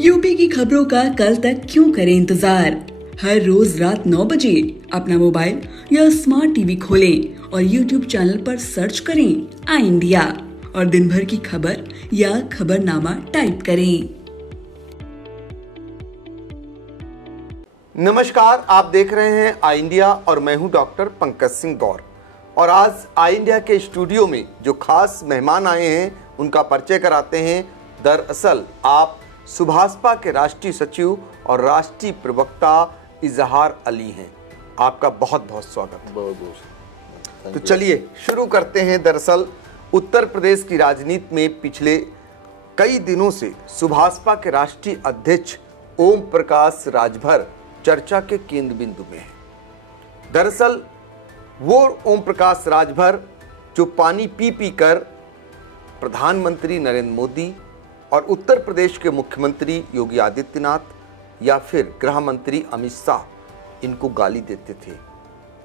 UP की खबरों का कल तक क्यों करें इंतजार। हर रोज रात 9 बजे अपना मोबाइल या स्मार्ट टीवी खोलें और यूट्यूब चैनल पर सर्च करें आई इंडिया और दिन भर की खबर या खबरनामा टाइप करें। नमस्कार, आप देख रहे हैं आई इंडिया और मैं हूं डॉक्टर पंकज सिंह गौर। और आज आई इंडिया के स्टूडियो में जो खास मेहमान आए हैं उनका परिचय कराते हैं। दरअसल आप सुभाषपा के राष्ट्रीय सचिव और राष्ट्रीय प्रवक्ता इजहार अली हैं। आपका बहुत बहुत स्वागत। तो चलिए शुरू करते हैं। दरअसल उत्तर प्रदेश की राजनीति में पिछले कई दिनों से सुभाषपा के राष्ट्रीय अध्यक्ष ओम प्रकाश राजभर चर्चा के केंद्र बिंदु में है। दरअसल वो ओम प्रकाश राजभर जो पानी पी पी कर प्रधानमंत्री नरेंद्र मोदी और उत्तर प्रदेश के मुख्यमंत्री योगी आदित्यनाथ या फिर गृह मंत्री अमित शाह इनको गाली देते थे,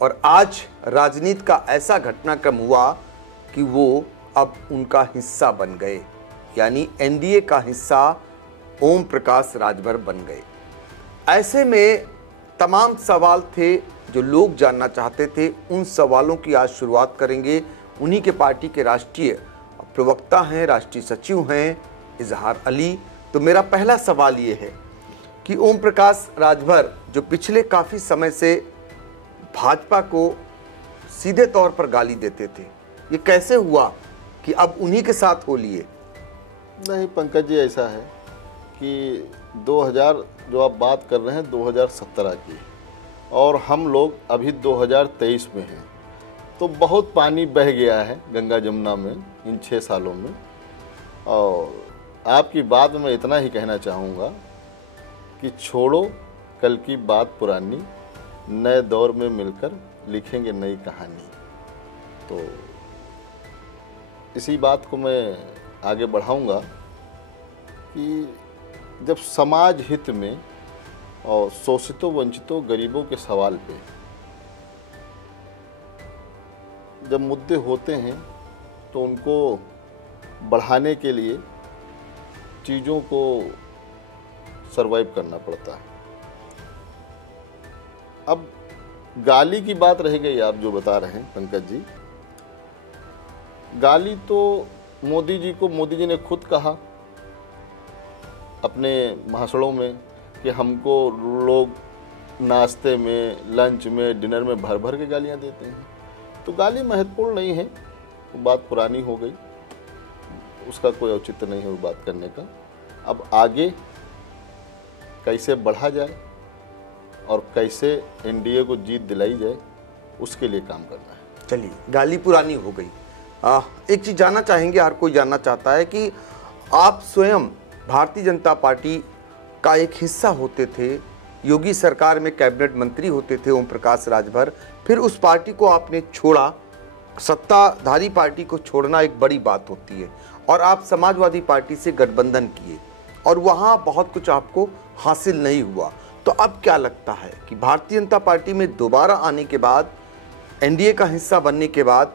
और आज राजनीति का ऐसा घटनाक्रम हुआ कि वो अब उनका हिस्सा बन गए, यानी एनडीए का हिस्सा ओम प्रकाश राजभर बन गए। ऐसे में तमाम सवाल थे जो लोग जानना चाहते थे। उन सवालों की आज शुरुआत करेंगे। उन्हीं के पार्टी के राष्ट्रीय प्रवक्ता हैं, राष्ट्रीय सचिव हैं इजहार अली। तो मेरा पहला सवाल ये है कि ओम प्रकाश राजभर जो पिछले काफ़ी समय से भाजपा को सीधे तौर पर गाली देते थे, ये कैसे हुआ कि अब उन्हीं के साथ हो लिए? नहीं पंकज जी, ऐसा है कि 2000 जो आप बात कर रहे हैं 2017 की, और हम लोग अभी 2023 में हैं, तो बहुत पानी बह गया है गंगा जमुना में इन 6 सालों में। और आपकी बात में इतना ही कहना चाहूँगा कि छोड़ो कल की बात पुरानी, नए दौर में मिलकर लिखेंगे नई कहानी। तो इसी बात को मैं आगे बढ़ाऊँगा कि जब समाज हित में और शोषितों वंचितों गरीबों के सवाल पे जब मुद्दे होते हैं तो उनको बढ़ाने के लिए चीज़ों को सरवाइव करना पड़ता है। अब गाली की बात रह गई, आप जो बता रहे हैं पंकज जी, गाली तो मोदी जी ने खुद कहा अपने भाषणों में कि हमको लोग नाश्ते में, लंच में, डिनर में भर भर के गालियां देते हैं। तो गाली महत्वपूर्ण नहीं है, वो बात पुरानी हो गई, उसका कोई औचित्य नहीं है वो बात करने का। अब आगे कैसे बढ़ा जाए और कैसे एनडीए को जीत दिलाई जाए, उसके लिए काम करना है। चलिए, गाली पुरानी हो गई। एक चीज़ जानना चाहेंगे, हर कोई जानना चाहता है कि आप स्वयं भारतीय जनता पार्टी का एक हिस्सा होते थे, योगी सरकार में कैबिनेट मंत्री होते थे ओम प्रकाश राजभर, फिर उस पार्टी को आपने छोड़ा। सत्ताधारी पार्टी को छोड़ना एक बड़ी बात होती है, और आप समाजवादी पार्टी से गठबंधन किए और वहाँ बहुत कुछ आपको हासिल नहीं हुआ। तो अब क्या लगता है कि भारतीय जनता पार्टी में दोबारा आने के बाद, एनडीए का हिस्सा बनने के बाद,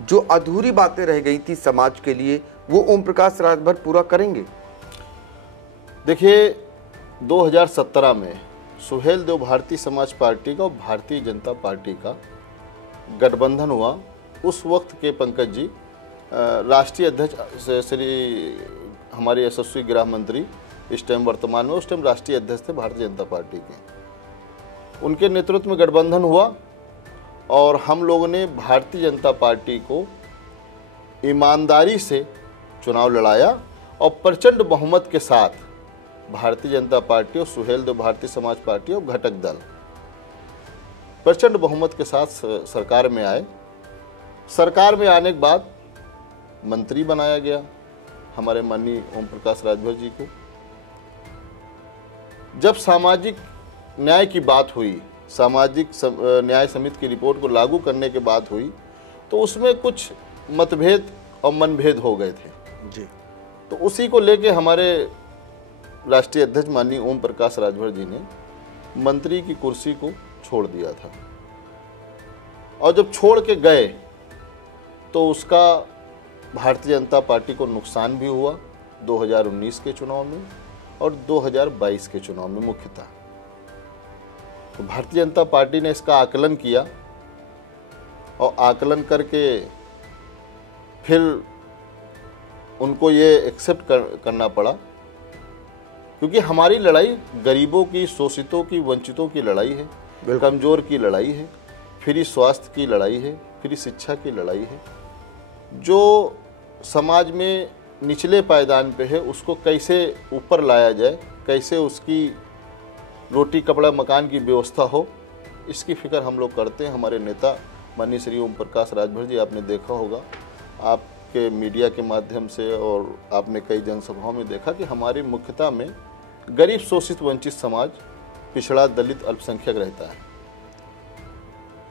जो अधूरी बातें रह गई थी समाज के लिए, वो ओम प्रकाश राजभर पूरा करेंगे? देखिए, 2017 में सुहेल देव भारतीय समाज पार्टी का और भारतीय जनता पार्टी का गठबंधन हुआ। उस वक्त के पंकज जी राष्ट्रीय अध्यक्ष श्री हमारे यशस्वी गृह मंत्री इस टाइम वर्तमान में, उस टाइम राष्ट्रीय अध्यक्ष थे भारतीय जनता पार्टी के। उनके नेतृत्व में गठबंधन हुआ और हम लोगों ने भारतीय जनता पार्टी को ईमानदारी से चुनाव लड़ाया और प्रचंड बहुमत के साथ भारतीय जनता पार्टी और सुहेल देव भारतीय समाज पार्टी और घटक दल प्रचंड बहुमत के साथ सरकार में आए। सरकार में आने के बाद मंत्री बनाया गया हमारे माननीय ओम प्रकाश राजभर जी को। जब सामाजिक न्याय की बात हुई, सामाजिक न्याय समिति की रिपोर्ट को लागू करने के बाद हुई, तो उसमें कुछ मतभेद और मनभेद हो गए थे जी। तो उसी को लेके हमारे राष्ट्रीय अध्यक्ष माननीय ओम प्रकाश राजभर जी ने मंत्री की कुर्सी को छोड़ दिया था, और जब छोड़ के गए तो उसका भारतीय जनता पार्टी को नुकसान भी हुआ 2019 के चुनाव में, और 2022 के चुनाव में मुख्यतः। तो भारतीय जनता पार्टी ने इसका आकलन किया और आकलन करके फिर उनको ये एक्सेप्ट करना पड़ा, क्योंकि हमारी लड़ाई गरीबों की, शोषितों की, वंचितों की लड़ाई है, कमज़ोर की लड़ाई है, फ्री स्वास्थ्य की लड़ाई है, फ्री शिक्षा की लड़ाई है। जो समाज में निचले पायदान पे है उसको कैसे ऊपर लाया जाए, कैसे उसकी रोटी कपड़ा मकान की व्यवस्था हो, इसकी फिक्र हम लोग करते हैं। हमारे नेता माननीय श्री ओम प्रकाश राजभर जी, आपने देखा होगा आपके मीडिया के माध्यम से और आपने कई जनसभाओं में देखा कि हमारी मुख्यता में गरीब, शोषित, वंचित समाज, पिछड़ा, दलित, अल्पसंख्यक रहता है।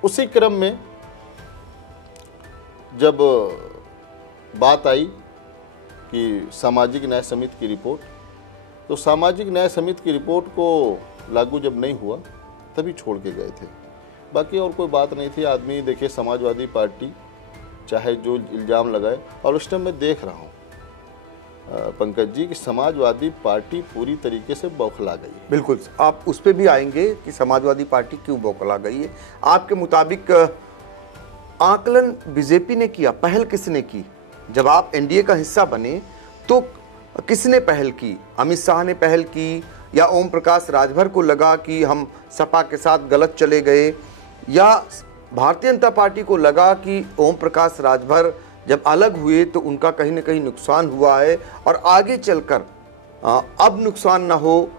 उसी क्रम में जब बात आई कि सामाजिक न्याय समिति की रिपोर्ट, तो सामाजिक न्याय समिति की रिपोर्ट को लागू जब नहीं हुआ तभी छोड़ के गए थे। बाकी और कोई बात नहीं थी। आदमी देखिए, समाजवादी पार्टी चाहे जो इल्ज़ाम लगाए, और उस टाइम मैं देख रहा हूँ पंकज जी कि समाजवादी पार्टी पूरी तरीके से बौखला गई है। बिल्कुल, आप उस पर भी आएंगे कि समाजवादी पार्टी क्यों बौखला गई है। आपके मुताबिक आकलन बीजेपी ने किया, पहल किसने की? जब आप एनडीए का हिस्सा बने तो किसने पहल की? अमित शाह ने पहल की, या ओम प्रकाश राजभर को लगा कि हम सपा के साथ गलत चले गए, या भारतीय जनता पार्टी को लगा कि ओम प्रकाश राजभर जब अलग हुए तो उनका कहीं ना कहीं नुकसान हुआ है और आगे चलकर अब नुकसान ना हो,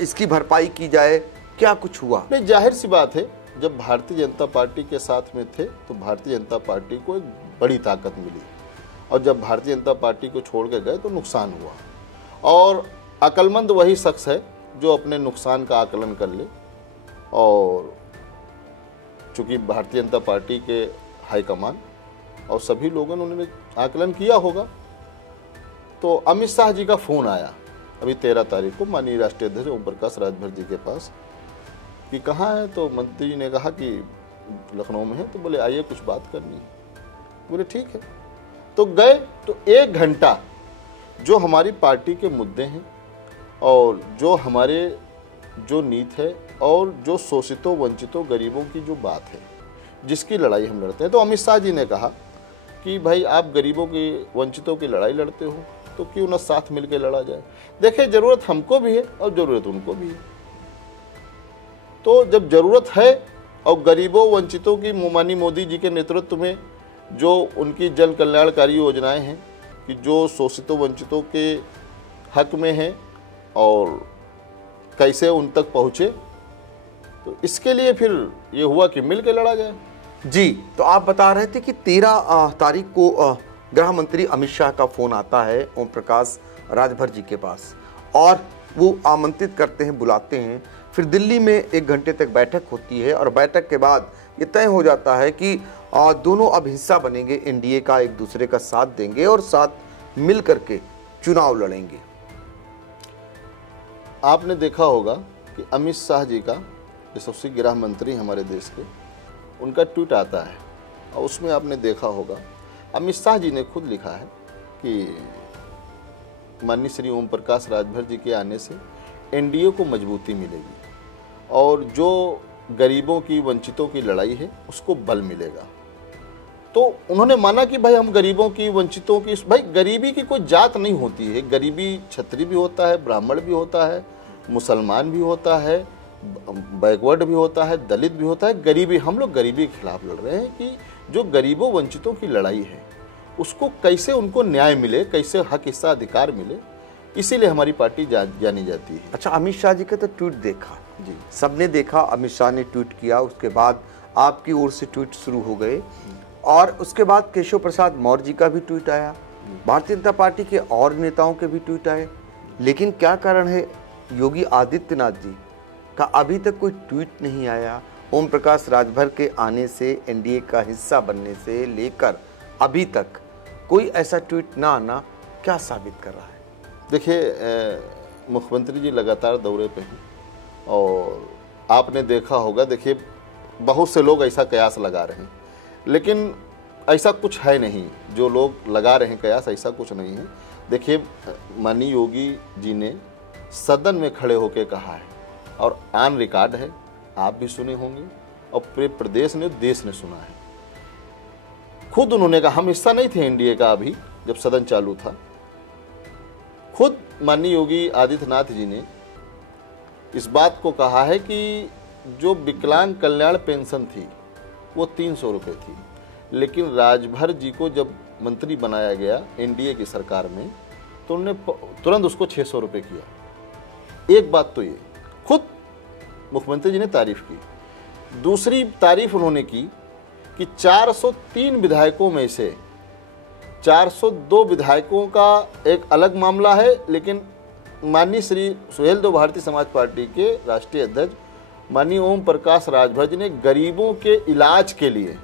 इसकी भरपाई की जाए? क्या कुछ हुआ? नहीं, जाहिर सी बात है, जब भारतीय जनता पार्टी के साथ में थे तो भारतीय जनता पार्टी को एक बड़ी ताकत मिली, और जब भारतीय जनता पार्टी को छोड़ के गए तो नुकसान हुआ। और अक्लमंद वही शख्स है जो अपने नुकसान का आकलन कर ले, और चूँकि भारतीय जनता पार्टी के हाईकमान और सभी लोगों ने उन्होंने आकलन किया होगा। तो अमित शाह जी का फ़ोन आया अभी 13 तारीख को माननीय राष्ट्रीय अध्यक्ष ओम प्रकाश राजभर जी के पास कि कहाँ है, तो मंत्री जी ने कहा कि लखनऊ में है। तो बोले आइए कुछ बात करनी है। बोले ठीक है। तो गए, तो 1 घंटा जो हमारी पार्टी के मुद्दे हैं और जो हमारे जो नीति है और जो शोषितों, वंचितों, गरीबों की जो बात है, जिसकी लड़ाई हम लड़ते हैं, तो अमित शाह जी ने कहा कि भाई आप गरीबों की, वंचितों की लड़ाई लड़ते हो तो क्यों ना साथ मिलकर लड़ा जाए। देखिए, ज़रूरत हमको भी है और ज़रूरत उनको भी है। तो जब ज़रूरत है और गरीबों, वंचितों की माननीय मोदी जी के नेतृत्व में जो उनकी जन कल्याणकारी योजनाएं हैं कि जो शोषितों, वंचितों के हक में हैं और कैसे उन तक पहुँचे, तो इसके लिए फिर ये हुआ कि मिल के लड़ा जाए। जी, तो आप बता रहे थे कि 13 तारीख को गृह मंत्री अमित शाह का फ़ोन आता है ओम प्रकाश राजभर जी के पास, और वो आमंत्रित करते हैं, बुलाते हैं। फिर दिल्ली में 1 घंटे तक बैठक होती है, और बैठक के बाद ये तय हो जाता है कि दोनों अब हिस्सा बनेंगे एनडीए का, एक दूसरे का साथ देंगे और साथ मिल करके चुनाव लड़ेंगे। आपने देखा होगा कि अमित शाह जी का, जो सबसे गृह मंत्री हमारे देश के, उनका ट्वीट आता है, और उसमें आपने देखा होगा अमित शाह जी ने खुद लिखा है कि माननीय श्री ओम प्रकाश राजभर जी के आने से एनडीए को मजबूती मिलेगी और जो गरीबों की, वंचितों की लड़ाई है उसको बल मिलेगा। तो उन्होंने माना कि भाई हम गरीबों की, वंचितों की, भाई गरीबी की कोई जात नहीं होती है। गरीबी क्षत्रिय भी होता है, ब्राह्मण भी होता है, मुसलमान भी होता है, बैकवर्ड भी होता है, दलित भी होता है। गरीबी, हम लोग गरीबी के खिलाफ लड़ रहे हैं कि जो गरीबों, वंचितों की लड़ाई है उसको कैसे उनको न्याय मिले, कैसे हक, हिस्सा, अधिकार मिले, इसीलिए हमारी पार्टी जानी जाती है। अच्छा, अमित शाह जी का तो ट्वीट देखा जी, सबने देखा, अमित शाह ने ट्वीट किया, उसके बाद आपकी ओर से ट्वीट शुरू हो गए, और उसके बाद केशव प्रसाद मौर्य जी का भी ट्वीट आया, भारतीय जनता पार्टी के और नेताओं के भी ट्वीट आए। लेकिन क्या कारण है योगी आदित्यनाथ जी का अभी तक कोई ट्वीट नहीं आया? ओम प्रकाश राजभर के आने से, एनडीए का हिस्सा बनने से लेकर अभी तक कोई ऐसा ट्वीट ना आना क्या साबित कर रहा है? देखिए, मुख्यमंत्री जी लगातार दौरे पे हैं, और आपने देखा होगा, देखिए बहुत से लोग ऐसा कयास लगा रहे हैं, लेकिन ऐसा कुछ है नहीं। जो लोग लगा रहे हैं कयास, ऐसा कुछ नहीं है। देखिए, माननीय योगी जी ने सदन में खड़े होकर कहा है, और ऑन रिकॉर्ड है, आप भी सुने होंगे और पूरे प्रदेश ने, देश ने सुना है। खुद उन्होंने कहा, हम हिस्सा नहीं थे एनडीए का अभी जब सदन चालू था, खुद माननीय योगी आदित्यनाथ जी ने इस बात को कहा है कि जो विकलांग कल्याण पेंशन थी वो 300 रुपये थी, लेकिन राजभर जी को जब मंत्री बनाया गया एनडीए की सरकार में तो उन्होंने तुरंत उसको 600 रुपये किया। एक बात तो ये खुद मुख्यमंत्री जी ने तारीफ की। दूसरी तारीफ उन्होंने की कि 403 विधायकों में से 402 विधायकों का एक अलग मामला है, लेकिन माननीय श्री सुहेलदेव भारतीय समाज पार्टी के राष्ट्रीय अध्यक्ष माननीय ओम प्रकाश राजभर जी ने गरीबों के इलाज के लिए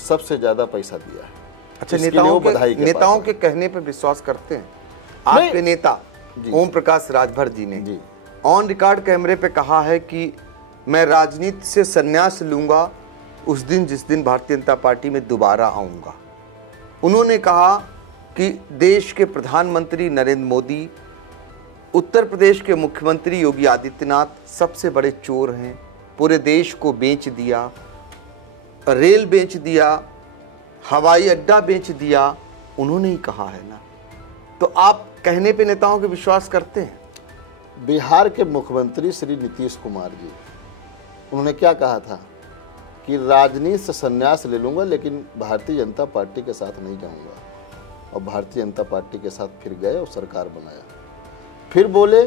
सबसे ज्यादा पैसा दिया है। अच्छा, नेताओं के कहने पर विश्वास करते हैं? आपके नेता ओम प्रकाश राजभर जी ने ऑन रिकॉर्ड कैमरे पे कहा है कि मैं राजनीति से संन्यास लूंगा उस दिन जिस दिन भारतीय जनता पार्टी में दोबारा आऊंगा। उन्होंने कहा कि देश के प्रधानमंत्री नरेंद्र मोदी, उत्तर प्रदेश के मुख्यमंत्री योगी आदित्यनाथ सबसे बड़े चोर हैं, पूरे देश को बेच दिया, रेल बेच दिया, हवाई अड्डा बेच दिया, उन्होंने ही कहा है ना। तो आप कहने पे नेताओं के विश्वास करते हैं? बिहार के मुख्यमंत्री श्री नीतीश कुमार जी, उन्होंने क्या कहा था कि राजनीति से संन्यास ले लूंगा लेकिन भारतीय जनता पार्टी के साथ नहीं जाऊंगा, और भारतीय जनता पार्टी के साथ फिर गए और सरकार बनाया। फिर बोले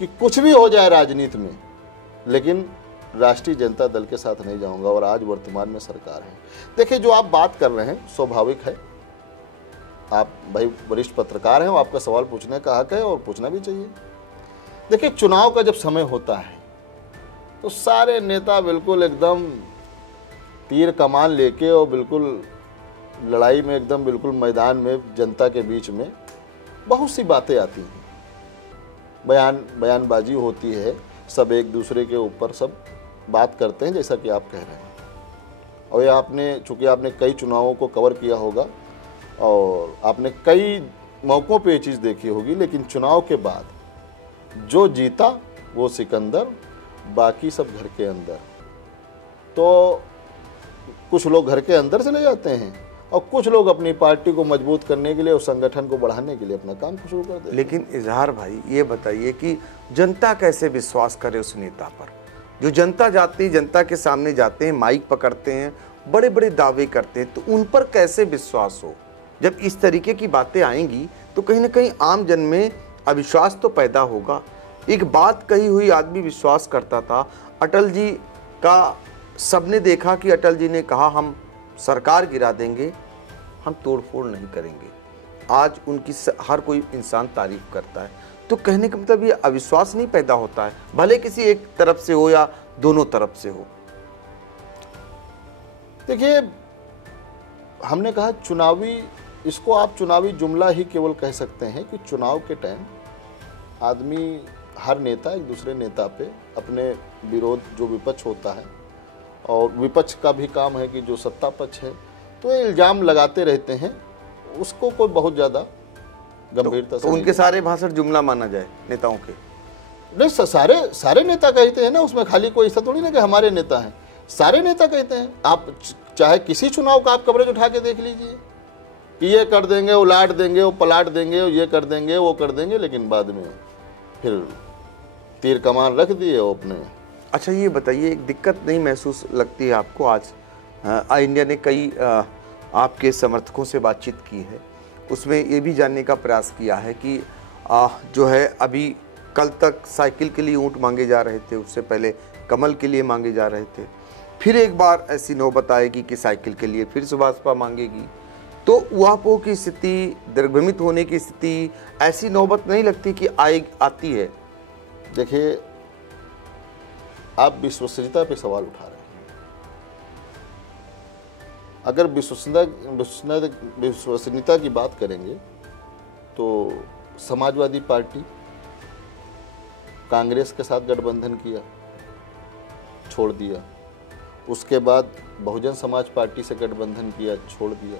कि कुछ भी हो जाए राजनीति में लेकिन राष्ट्रीय जनता दल के साथ नहीं जाऊंगा, और आज वर्तमान में सरकार है। देखिए, जो आप बात कर रहे हैं स्वाभाविक है, आप भाई वरिष्ठ पत्रकार हैं, आपका सवाल पूछने का हक है और पूछना भी चाहिए। देखिए, चुनाव का जब समय होता है तो सारे नेता बिल्कुल एकदम तीर कमान लेके और बिल्कुल लड़ाई में एकदम बिल्कुल मैदान में जनता के बीच में बहुत सी बातें आती हैं, बयानबाजी होती है, सब एक दूसरे के ऊपर सब बात करते हैं जैसा कि आप कह रहे हैं। और ये चूँकि आपने कई चुनावों को कवर किया होगा और आपने कई मौक़ों पे ये चीज़ देखी होगी, लेकिन चुनाव के बाद जो जीता वो सिकंदर, बाकी सब घर के अंदर। तो कुछ लोग घर के अंदर चले जाते हैं और कुछ लोग अपनी पार्टी को मजबूत करने के लिए और संगठन को बढ़ाने के लिए अपना काम शुरू कर देते हैं। लेकिन इजहार भाई, ये बताइए कि जनता कैसे विश्वास करे उस नेता पर? जो जनता जाती है, जनता के सामने जाते हैं, माइक पकड़ते हैं, बड़े बड़े दावे करते हैं, तो उन पर कैसे विश्वास हो? जब इस तरीके की बातें आएंगी तो कहीं ना कहीं आम जन में अविश्वास तो पैदा होगा। एक बात कही हुई आदमी विश्वास करता था, अटल जी का सबने देखा कि अटल जी ने कहा हम सरकार गिरा देंगे, हम तोड़फोड़ नहीं करेंगे। आज उनकी हर कोई इंसान तारीफ करता है। तो कहने का मतलब ये अविश्वास नहीं पैदा होता है, भले किसी एक तरफ से हो या दोनों तरफ से हो। देखिए, हमने कहा चुनावी, इसको आप चुनावी जुमला ही केवल कह सकते हैं कि चुनाव के टाइम आदमी, हर नेता एक दूसरे नेता पे अपने विरोध, जो विपक्ष होता है, और विपक्ष का भी काम है कि जो सत्ता पक्ष है, तो ये इल्ज़ाम लगाते रहते हैं, उसको कोई बहुत ज़्यादा गंभीरता से उनके सारे भाषण जुमला माना जाए नेताओं के? नहीं, सारे नेता कहते हैं ना, उसमें खाली कोई ऐसा थोड़ी ना कि हमारे नेता हैं, सारे नेता कहते हैं। आप चाहे किसी चुनाव का आप कवरेज उठा के देख लीजिए कि ये कर देंगे, वो लाट देंगे, वो पलाट देंगे, ये कर देंगे, वो कर देंगे, लेकिन बाद में फिर तीर कमान रख दिए वो अपने। अच्छा, ये बताइए, एक दिक्कत नहीं महसूस लगती है आपको? आज इंडिया ने कई आपके समर्थकों से बातचीत की है, उसमें ये भी जानने का प्रयास किया है कि जो है अभी कल तक साइकिल के लिए ऊँट मांगे जा रहे थे, उससे पहले कमल के लिए मांगे जा रहे थे, फिर एक बार ऐसी नौबत आएगी कि साइकिल के लिए फिर सुभाषपा मांगेगी, तो उहापोह की स्थिति, दिग्भ्रमित होने की स्थिति, ऐसी नौबत नहीं लगती कि आती है? देखिए, आप विश्वसनीयता पे सवाल उठा रहे हैं। अगर विश्वसनीयता की बात करेंगे तो समाजवादी पार्टी कांग्रेस के साथ गठबंधन किया, छोड़ दिया। उसके बाद बहुजन समाज पार्टी से गठबंधन किया, छोड़ दिया।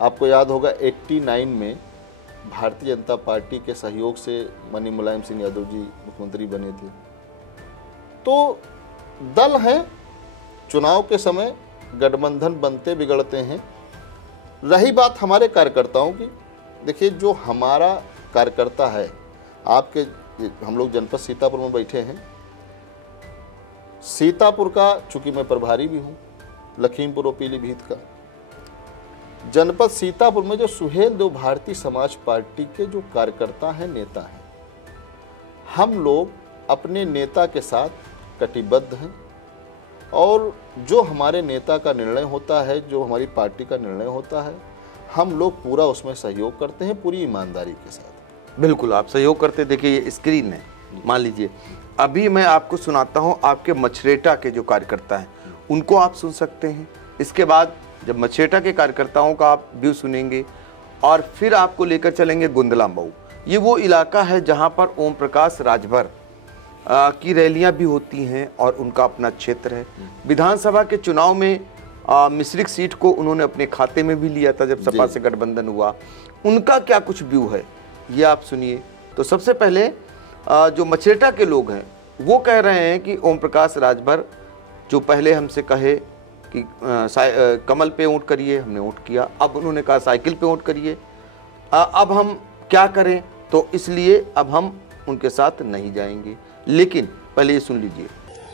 आपको याद होगा 89 में भारतीय जनता पार्टी के सहयोग से माननीय मुलायम सिंह यादव जी मुख्यमंत्री बने थे। तो दल है, चुनाव के समय गठबंधन बनते बिगड़ते हैं। रही बात हमारे कार्यकर्ताओं की, देखिए जो हमारा कार्यकर्ता है, आपके हम लोग जनपद सीतापुर में बैठे हैं। सीतापुर का चूंकि मैं प्रभारी भी हूँ, लखीमपुर और पीलीभीत का, जनपद सीतापुर में जो सुहेल देव भारती समाज पार्टी के जो कार्यकर्ता हैं, नेता हैं, हम लोग अपने नेता के साथ कटिबद्ध हैं और जो हमारे नेता का निर्णय होता है, जो हमारी पार्टी का निर्णय होता है, हम लोग पूरा उसमें सहयोग करते हैं, पूरी ईमानदारी के साथ। बिल्कुल आप सहयोग करते। देखिए ये स्क्रीन है, मान लीजिए अभी मैं आपको सुनाता हूं, आपके मछरेटा के जो कार्यकर्ता हैं उनको आप सुन सकते हैं। इसके बाद जब मछरेटा के कार्यकर्ताओं का आप व्यू सुनेंगे और फिर आपको लेकर चलेंगे गुंदला मऊ। ये वो इलाका है जहां पर ओम प्रकाश राजभर की रैलियां भी होती हैं और उनका अपना क्षेत्र है। विधानसभा के चुनाव में मिश्रिक सीट को उन्होंने अपने खाते में भी लिया था जब सपा से गठबंधन हुआ। उनका क्या कुछ व्यू है ये आप सुनिए। तो सबसे पहले जो मछरेटा के लोग हैं वो कह रहे हैं कि ओम प्रकाश राजभर जो पहले हमसे कहे कि कमल पे वोट करिए, हमने वोट किया, अब उन्होंने कहा साइकिल पे वोट करिए, अब हम क्या करें, तो इसलिए अब हम उनके साथ नहीं जाएंगे। लेकिन पहले ये सुन लीजिए।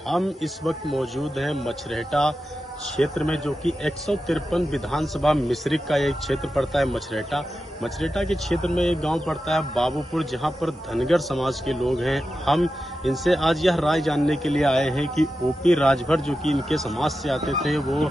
हम इस वक्त मौजूद हैं मछरेटा क्षेत्र में, जो कि 153 विधानसभा मिश्रिक का एक क्षेत्र पड़ता है मछरेटा। मछरेटा के क्षेत्र में एक गांव पड़ता है बाबूपुर, जहां पर धनगर समाज के लोग हैं। हम इनसे आज यह राय जानने के लिए आए हैं कि ओपी राजभर जो कि इनके समाज से आते थे, वो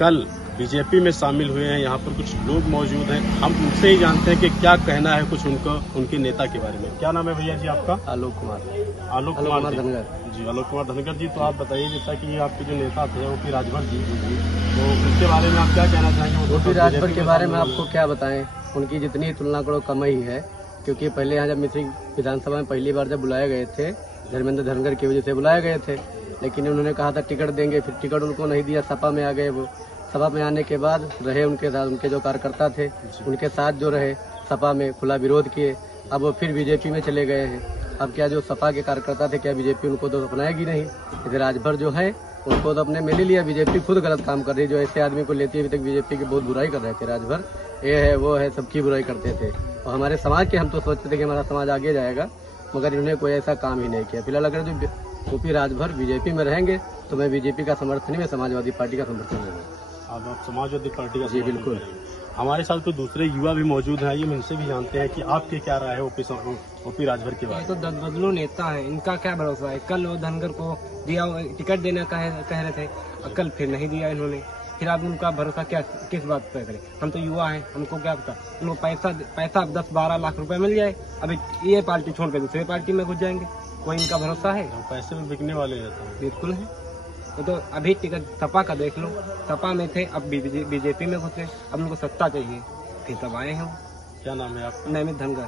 कल बीजेपी में शामिल हुए हैं। यहाँ पर कुछ लोग मौजूद हैं, हम उनसे ही जानते हैं कि क्या कहना है कुछ उनका उनके नेता के बारे में। क्या नाम है भैया जी आपका? आलोक कुमार धनगर जी। आलोक कुमार धनगर जी, तो आप बताइए जैसा कि आपके जो नेता थे ओपी राजभर जी, तो उसके बारे में आप क्या कहना चाहेंगे? ओपी राजभर के बारे में आपको क्या बताएं, उनकी जितनी तुलना करो कम ही है। क्योंकि पहले यहाँ जब मिश्रिक विधानसभा में पहली बार जब बुलाए गए थे, धर्मेंद्र धनगर की वजह से बुलाए गए थे, लेकिन उन्होंने कहा था टिकट देंगे, फिर टिकट उनको नहीं दिया, सपा में आ गए। वो सपा में आने के बाद रहे उनके साथ, उनके जो कार्यकर्ता थे उनके साथ जो रहे, सपा में खुला विरोध किए। अब वो फिर बीजेपी में चले गए हैं। अब क्या जो सपा के कार्यकर्ता थे, क्या बीजेपी उनको तो अपनाएगी नहीं? इधर राजभर जो है उनको तो अपने में ले लिया। बीजेपी खुद गलत काम कर रही है, जो ऐसे आदमी को लेती है। अभी तक बीजेपी की बहुत बुराई कर रहे थे राजभर, ये है वो है, सबकी बुराई करते थे। और हमारे समाज के हम तो सोचते थे कि हमारा समाज आगे जाएगा, मगर इन्होंने कोई ऐसा काम ही नहीं किया। फिलहाल अगर जो ओपी राजभर बीजेपी में रहेंगे तो मैं बीजेपी का समर्थन नहीं, मैं समाजवादी पार्टी का समर्थन करूँगा। अब आप समाजवादी पार्टी का? जी बिल्कुल। हमारे साथ तो दूसरे युवा भी मौजूद हैं, आइए हम इनसे भी जानते हैं कि आपके क्या राय है ओपी राजभर के बारे में। तो बदलू नेता है, इनका क्या भरोसा है? कल वो धनगर को दिया टिकट देना कह रहे थे, कल फिर नहीं दिया इन्होंने। फिर आप उनका भरोसा क्या किस बात पर करें? हम तो युवा हैं, हमको क्या पता। उनको पैसा 10-12 लाख रुपए मिल जाए, अभी ये पार्टी छोड़ के दूसरे पार्टी में घुस जाएंगे, कोई इनका भरोसा है? पैसे में बिकने वाले रहते हैं। बिल्कुल है। तो अभी टिकट सपा का देख लो, सपा में थे, अब बीजेपी में घुसे, अब उनको सत्ता चाहिए, फिर तब आए हैं। क्या नाम है आपका? नैमिष धनगर।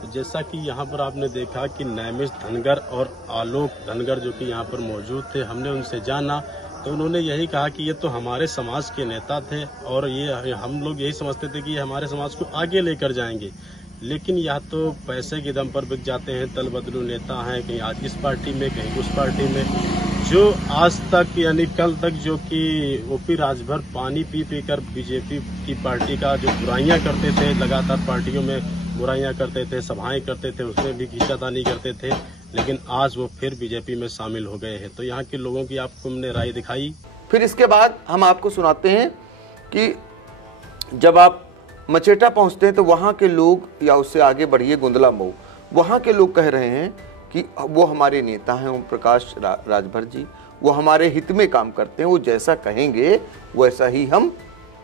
तो जैसा कि यहाँ पर आपने देखा कि नैमिष धनगर और आलोक धनगर जो कि यहाँ पर मौजूद थे, हमने उनसे जाना तो उन्होंने यही कहा कि ये तो हमारे समाज के नेता थे और ये हम लोग यही समझते थे कि ये हमारे समाज को आगे लेकर जाएंगे, लेकिन यह तो पैसे के दम पर बिक जाते हैं। दल बदलू नेता हैं, कहीं आज इस पार्टी में कहीं उस पार्टी में। जो आज तक यानी कल तक जो कि ओपी राजभर पानी पी पी कर बीजेपी की पार्टी का जो बुराइयां करते थे, लगातार पार्टियों में बुराइयां करते थे, सभाएं करते थे, उसमें भी खींचातानी करते थे, लेकिन आज वो फिर बीजेपी में शामिल हो गए हैं। तो यहाँ के लोगों की आपको हमने राय दिखाई। फिर इसके बाद हम आपको सुनाते हैं कि जब आप मछरेटा पहुंचते हैं तो वहाँ के लोग, या उससे आगे बढ़िए गुंदला मऊ, वहाँ के लोग कह रहे हैं कि वो हमारे नेता हैं ओम प्रकाश राजभर जी, वो हमारे हित में काम करते हैं, वो जैसा कहेंगे वैसा ही हम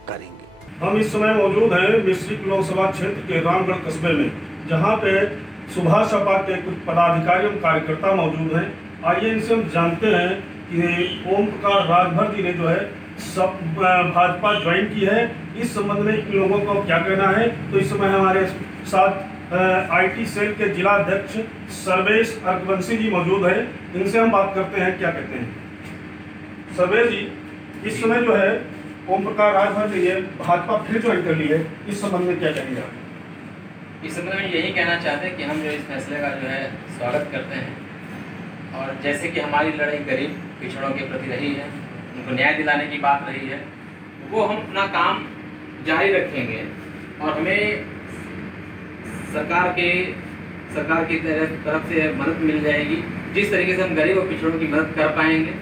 करेंगे। हम इस समय मौजूद हैं मिश्रिक लोकसभा क्षेत्र के रामगढ़ कस्बे में, जहाँ पे सुभाष सपा के कुछ पदाधिकारी और कार्यकर्ता मौजूद हैं। आइए इनसे हम जानते हैं कि ओम प्रकाश राजभर जी ने जो है सब भाजपा ज्वाइन की है, इस संबंध में इन लोगों को क्या कहना है। तो इस समय हमारे साथ आईटी सेल के जिला अध्यक्ष सर्वेश अर्कवंशी जी मौजूद है, इनसे हम बात करते हैं क्या कहते हैं। सर्वेश जी, इस समय जो है ओम प्रकाश राजभर जी ने भाजपा फिर ज्वाइन कर ली है, इस संबंध में क्या कहेंगे आप? इस समय में यही कहना चाहते हैं कि हम जो इस फैसले का जो है स्वागत करते हैं, और जैसे कि हमारी लड़ाई गरीब पिछड़ों के प्रति रही है, उनको न्याय दिलाने की बात रही है, वो हम अपना काम जारी रखेंगे और हमें सरकार की तरफ से मदद मिल जाएगी। जिस तरीके से हम गरीब और पिछड़ों की मदद कर पाएंगे,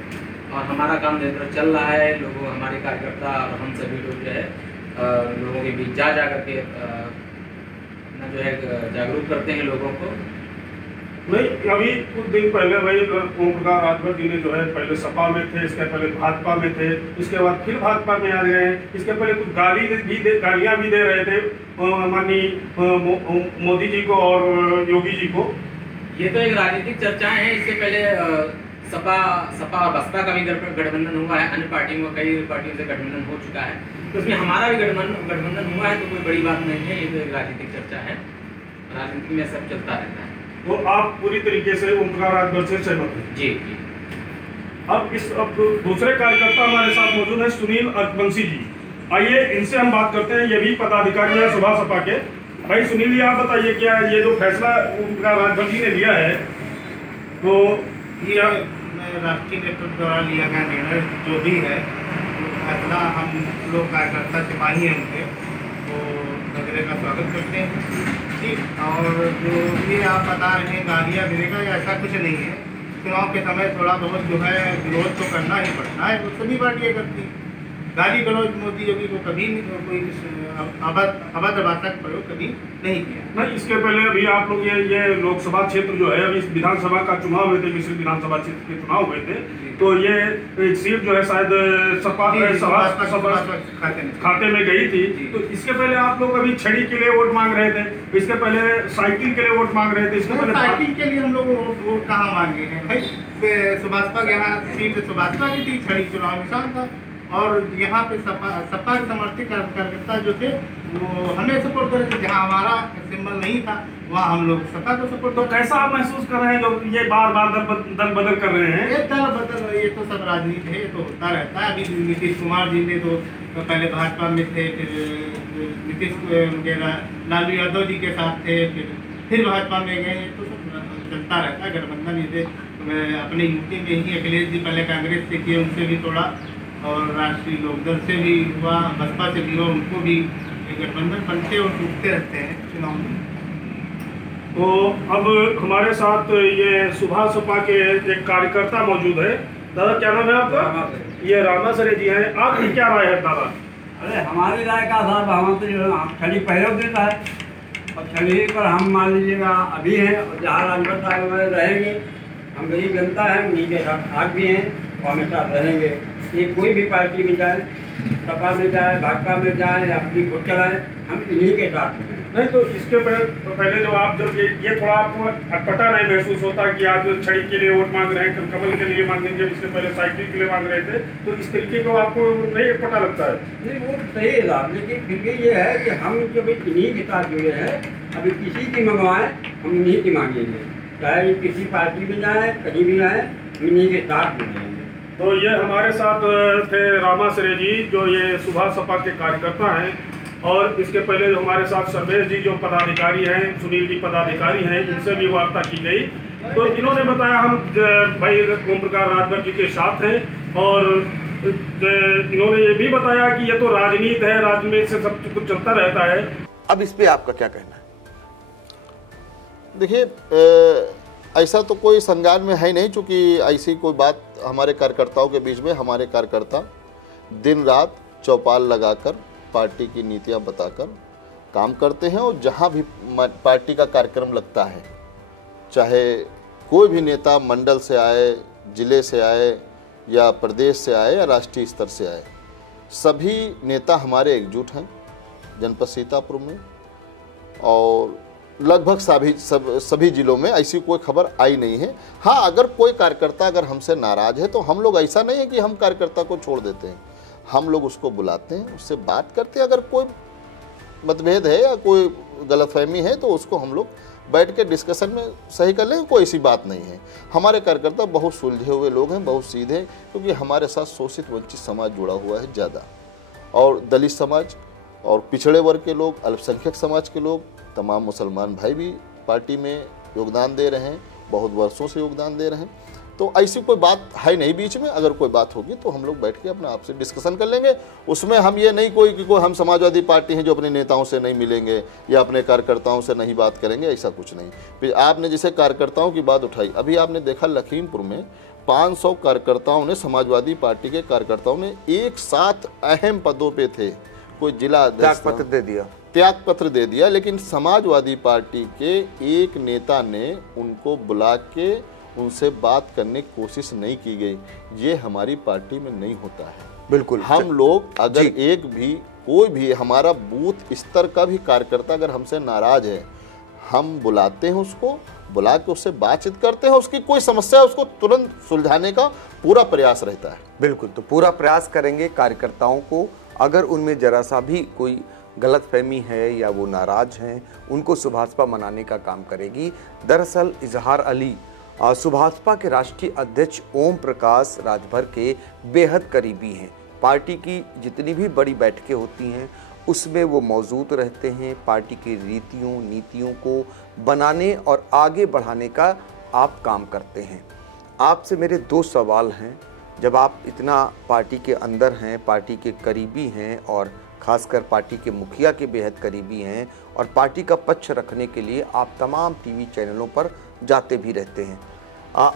और हमारा काम निरंतर चल रहा है, लोगों हमारे कार्यकर्ता और हम सभी लोग जो है लोगों के बीच जा करके जो है जागरूक करते हैं लोगों को। नहीं, अभी कुछ दिन पहले वही ओम प्रकाश राजभर जी ने जो है पहले सपा में थे, इसके पहले भाजपा में थे, इसके बाद फिर भाजपा में आ गए हैं। इसके पहले कुछ गालियां भी दे रहे थे माननीय मोदी जी को और योगी जी को। ये तो एक राजनीतिक चर्चाएं हैं। इसके पहले सपा और बसपा का भी गठबंधन हुआ है, अन्य पार्टियों का कई पार्टियों से गठबंधन हो चुका है, तो उसमें हमारा भी गठबंधन हुआ है, तो कोई बड़ी बात नहीं है। ये तो एक राजनीतिक चर्चा है, राजनीति में सब चलता रहता है। तो आप पूरी तरीके से ओम प्रकाश राजभर से सहमत हैं? जी। अब दूसरे कार्यकर्ता हमारे साथ मौजूद है, सुनील अर्कवंशी जी। आइए इनसे हम बात करते हैं, ये भी पदाधिकारी है सुबह सपा के। भाई सुनील जी, आप बताइए, क्या ये जो फैसला ओम प्रकाश राजभर जी ने लिया है, तो ये राष्ट्रीय नेतृत्व द्वारा लिया गया निर्णय जो भी है, फैसला हम लोग कार्यकर्ता सिपाही हैं उनके, तो नजरे का स्वागत करते हैं। ठीक, और जो भी आप बता रहे हैं गालियाँ देने का, ऐसा कुछ नहीं है। चुनाव के समय थोड़ा बहुत जो है विरोध तो करना ही पड़ता है, तो सभी पार्टियाँ करती हैं। गाली गलौज मोदी योगी को कभी कोई अभद्र भाषा का प्रयोग कभी नहीं किया। नहीं, इसके पहले अभी आप लोग ये लोकसभा क्षेत्र जो है, अभी विधानसभा का चुनाव हुए थे, मिश्रित विधानसभा क्षेत्र के चुनाव हुए थे, तो ये सीट जो है शायद सपा खाते में गई थी। तो इसके पहले आप लोग अभी छड़ी के लिए वोट मांग रहे थे, इसके पहले साइकिल के लिए वोट मांग रहे थे, इसके पहले साइकिल के लिए हम लोग वोट कहाँ मांगे हैं भाई। सुभाषपा के यहाँ सीट सुभाषपा की थी, छड़ी चुनाव निशान था, और यहाँ पे सपा के समर्थित कार्यकर्ता जो थे वो हमें सपोर्ट कर रहे थे। जहाँ हमारा सिंबल नहीं था वहाँ हम लोग सपा को सपोर्ट। तो कैसा आप महसूस कर रहे हैं जो ये बार दल बदल कर रहे हैं? ये दल बदल, ये तो सब राजनीति है, ये तो होता रहता है। अभी नीतीश कुमार जी ने तो पहले भाजपा में थे, फिर लालू यादव जी के साथ थे, फिर भाजपा में गए, तो सब चलता रहता है गठबंधन। इसे अपने यूपी में ही अखिलेश जी पहले कांग्रेस से किए, उनसे भी थोड़ा, और राष्ट्रीय लोकदल से भी हुआ, बसपा से भी हुआ, उनको भी गठबंधन बनते और टूटते रहते हैं चुनाव में। तो अब हमारे साथ ये सुबह सपा के एक कार्यकर्ता मौजूद है। दादा, क्या नाम है आपका? ये रामा सरे जी हैं। आपकी क्या राय है दादा? अरे हमारी राय का साहब, हम तो छड़ी पहले देता है, और छड़ी पर हम मान लीजिएगा अभी हैं, और जहाँ राजभर साहब में रहेंगे, हम गरीब जनता है, उन्हीं के साथ आग भी हैं और हमेशा रहेंगे। ये कोई भी पार्टी में जाए, सपा में जाए, भाजपा में जाए, अपनी खुद चलाए, हम इन्हीं के साथ हैं। नहीं, तो इसके पहले जो आप जब ये थोड़ा आपको अटपटा नहीं महसूस होता कि आप जो छड़ी के लिए वोट मांग रहे हैं, कमल के लिए मांग रहे, इसके पहले साइकिल के लिए मांग रहे थे, तो इस तरीके को आपको नहीं अटपटा लगता है? नहीं, वो सही है साहब, लेकिन फिर भी ये है कि हम जब इन्हीं के साथ जुड़े हैं, अभी किसी की मंगवाएं हम इन्हीं की मांगेंगे, चाहे किसी पार्टी में जाए, कहीं भी आए, इन्हीं के साथ जुड़ेंगे। तो ये हमारे साथ थे रामा सरे जी, जो ये सुबह सपा के कार्यकर्ता हैं, और इसके पहले जो हमारे साथ सर्वेश जी जो पदाधिकारी हैं, सुनील जी पदाधिकारी हैं, इनसे भी वार्ता की गई। तो इन्होंने बताया हम भाई ओम प्रकाश राजभर जी के साथ हैं, और इन्होंने ये भी बताया कि ये तो राजनीति है, राजनीति से सब कुछ चलता रहता है। अब इस पे आपका क्या कहना है? देखिए, ऐसा तो कोई संज्ञान में है नहीं, चूँकि ऐसी कोई बात हमारे कार्यकर्ताओं के बीच में, हमारे कार्यकर्ता दिन रात चौपाल लगाकर पार्टी की नीतियां बताकर काम करते हैं, और जहां भी पार्टी का कार्यक्रम लगता है, चाहे कोई भी नेता मंडल से आए, जिले से आए, या प्रदेश से आए, या राष्ट्रीय स्तर से आए, सभी नेता हमारे एकजुट हैं जनपद सीतापुर में, और लगभग सभी जिलों में ऐसी कोई खबर आई नहीं है। हाँ, अगर कोई कार्यकर्ता अगर हमसे नाराज है, तो हम लोग, ऐसा नहीं है कि हम कार्यकर्ता को छोड़ देते हैं, हम लोग उसको बुलाते हैं, उससे बात करते हैं। अगर कोई मतभेद है या कोई गलतफहमी है, तो उसको हम लोग बैठ के डिस्कशन में सही कर लेंगे, कोई ऐसी बात नहीं है। हमारे कार्यकर्ता बहुत सुलझे हुए लोग हैं, बहुत सीधे, क्योंकि हमारे साथ शोषित वंचित समाज जुड़ा हुआ है ज़्यादा, और दलित समाज और पिछड़े वर्ग के लोग, अल्पसंख्यक समाज के लोग, तमाम मुसलमान भाई भी पार्टी में योगदान दे रहे हैं, बहुत वर्षों से योगदान दे रहे हैं। तो ऐसी कोई बात है नहीं बीच में, अगर कोई बात होगी तो हम लोग बैठ के अपना आपसे डिस्कशन कर लेंगे। उसमें हम ये नहीं कोई हम समाजवादी पार्टी हैं जो अपने नेताओं से नहीं मिलेंगे या अपने कार्यकर्ताओं से नहीं बात करेंगे, ऐसा कुछ नहीं। फिर आपने जैसे कार्यकर्ताओं की बात उठाई, अभी आपने देखा लखीमपुर में 500 कार्यकर्ताओं ने, समाजवादी पार्टी के कार्यकर्ताओं ने एक साथ अहम पदों पे थे, कोई जिला त्याग पत्र दे दिया, लेकिन समाजवादी पार्टी के एक नेता ने उनको बुला के उनसे बात करने की कोशिश नहीं की गई। ये हमारी पार्टी में नहीं होता है। बिल्कुल, हम लोग अगर एक भी कोई भी हमारा बूथ स्तर का भी कार्यकर्ता अगर हमसे नाराज है, हम बुलाते हैं, उसको बुला के उससे बातचीत करते हैं, उसकी कोई समस्या है उसको तुरंत सुलझाने का पूरा प्रयास रहता है। बिल्कुल, तो पूरा प्रयास करेंगे कार्यकर्ताओं को, अगर उनमें जरा सा भी कोई गलतफहमी है या वो नाराज हैं, उनको सुभाषपा मनाने का काम करेगी। दरअसल इजहार अली सुभाषपा के राष्ट्रीय अध्यक्ष ओम प्रकाश राजभर के बेहद करीबी हैं। पार्टी की जितनी भी बड़ी बैठकें होती हैं उसमें वो मौजूद रहते हैं। पार्टी की रीतियों नीतियों को बनाने और आगे बढ़ाने का आप काम करते हैं। आपसे मेरे 2 सवाल हैं। जब आप इतना पार्टी के अंदर हैं, पार्टी के करीबी हैं और खासकर पार्टी के मुखिया के बेहद करीबी हैं और पार्टी का पक्ष रखने के लिए आप तमाम टीवी चैनलों पर जाते भी रहते हैं,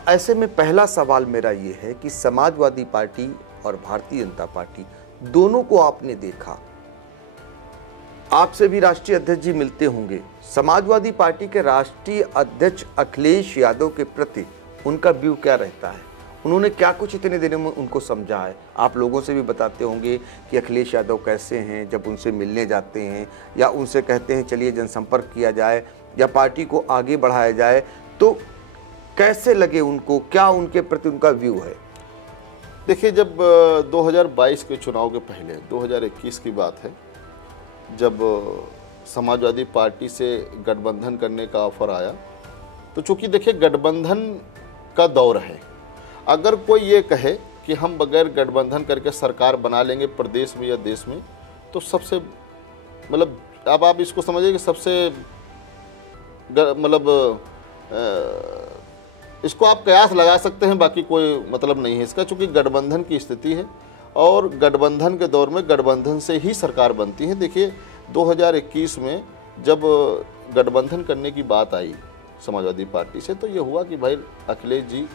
ऐसे में पहला सवाल मेरा ये है कि समाजवादी पार्टी और भारतीय जनता पार्टी दोनों को आपने देखा, आपसे भी राष्ट्रीय अध्यक्ष जी मिलते होंगे। समाजवादी पार्टी के राष्ट्रीय अध्यक्ष अखिलेश यादव के प्रति उनका व्यू क्या रहता है? उन्होंने क्या कुछ इतने दिनों में उनको समझा है? आप लोगों से भी बताते होंगे कि अखिलेश यादव कैसे हैं, जब उनसे मिलने जाते हैं या उनसे कहते हैं चलिए जनसंपर्क किया जाए या पार्टी को आगे बढ़ाया जाए, तो कैसे लगे उनको, क्या उनके प्रति उनका व्यू है? देखिए, जब 2022 के चुनाव के पहले 2021 की बात है, जब समाजवादी पार्टी से गठबंधन करने का ऑफर आया, तो चूंकि देखिए गठबंधन का दौर है, अगर कोई ये कहे कि हम बगैर गठबंधन करके सरकार बना लेंगे प्रदेश में या देश में, तो सबसे मतलब अब आप इसको समझिए कि सबसे मतलब इसको आप कयास लगा सकते हैं, बाकी कोई मतलब नहीं है इसका, चूँकि गठबंधन की स्थिति है और गठबंधन के दौर में गठबंधन से ही सरकार बनती है। देखिए 2021 में जब गठबंधन करने की बात आई समाजवादी पार्टी से, तो ये हुआ कि भाई अखिलेश जी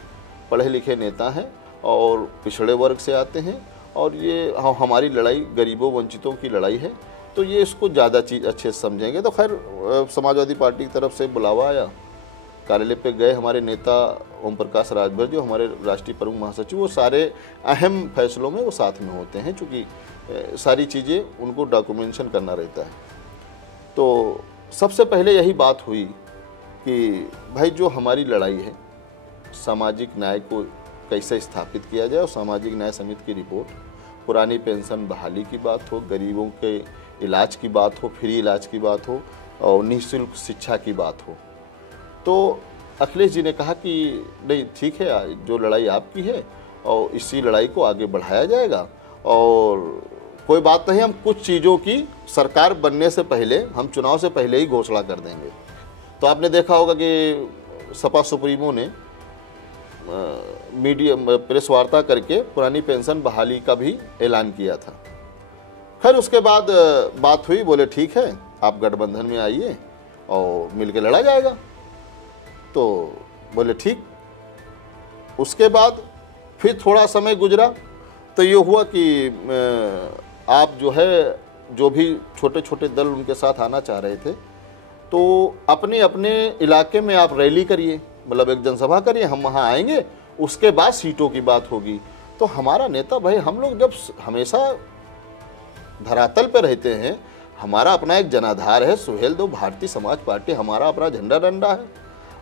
पढ़े लिखे नेता हैं और पिछड़े वर्ग से आते हैं और ये हमारी लड़ाई गरीबों वंचितों की लड़ाई है, तो ये इसको ज़्यादा चीज़ अच्छे से समझेंगे। तो खैर समाजवादी पार्टी की तरफ से बुलावा आया, कार्यालय पे गए, हमारे नेता ओम प्रकाश राजभर जो हमारे राष्ट्रीय प्रमुख महासचिव, वो सारे अहम फैसलों में वो साथ में होते हैं, चूँकि सारी चीज़ें उनको डॉक्यूमेंटेशन करना रहता है। तो सबसे पहले यही बात हुई कि भाई जो हमारी लड़ाई है, सामाजिक न्याय को कैसे स्थापित किया जाए, और सामाजिक न्याय समिति की रिपोर्ट, पुरानी पेंशन बहाली की बात हो, गरीबों के इलाज की बात हो, फ्री इलाज की बात हो और निःशुल्क शिक्षा की बात हो, तो अखिलेश जी ने कहा कि नहीं ठीक है, जो लड़ाई आपकी है और इसी लड़ाई को आगे बढ़ाया जाएगा और कोई बात नहीं, हम कुछ चीज़ों की सरकार बनने से पहले, हम चुनाव से पहले ही घोषणा कर देंगे। तो आपने देखा होगा कि सपा सुप्रीमो ने मीडिया प्रेस वार्ता करके पुरानी पेंशन बहाली का भी ऐलान किया था। खैर उसके बाद बात हुई, बोले ठीक है आप गठबंधन में आइए और मिलकर लड़ा जाएगा, तो बोले ठीक। उसके बाद फिर थोड़ा समय गुजरा तो ये हुआ कि आप जो है, जो भी छोटे छोटे दल उनके साथ आना चाह रहे थे, तो अपने अपने इलाके में आप रैली करिए, मतलब एक जनसभा करिए, हम वहाँ आएंगे, उसके बाद सीटों की बात होगी। तो हमारा नेता भाई, हम लोग जब हमेशा धरातल पर रहते हैं, हमारा अपना एक जनाधार है, सुहेल देव भारतीय समाज पार्टी, हमारा अपना झंडा डंडा है,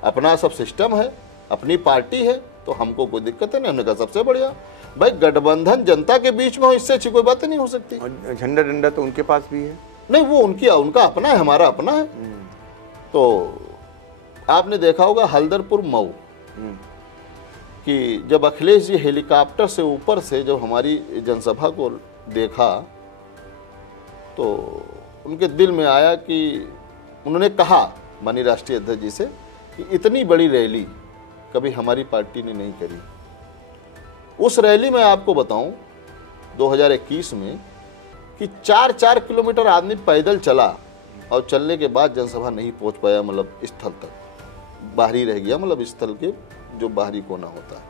अपना सब सिस्टम है, अपनी पार्टी है, तो हमको कोई दिक्कत नहीं। हमने कहा सबसे बढ़िया भाई गठबंधन जनता के बीच में हो, इससे अच्छी कोई बात नहीं हो सकती। झंडा डंडा तो उनके पास भी है, नहीं वो उनका अपना है, हमारा अपना है। तो आपने देखा होगा हल्दरपुर मऊ कि जब अखिलेश जी हेलीकॉप्टर से ऊपर से जब हमारी जनसभा को देखा, तो उनके दिल में आया कि उन्होंने कहा माननीय राष्ट्रीय अध्यक्ष जी से कि इतनी बड़ी रैली कभी हमारी पार्टी ने नहीं करी। उस रैली में आपको बताऊं 2021 में कि 4-4 किलोमीटर आदमी पैदल चला और चलने के बाद जनसभा नहीं पहुंच पाया, मतलब स्थल तक बाहरी रह गया, मतलब स्थल के जो बाहरी कोना होता है।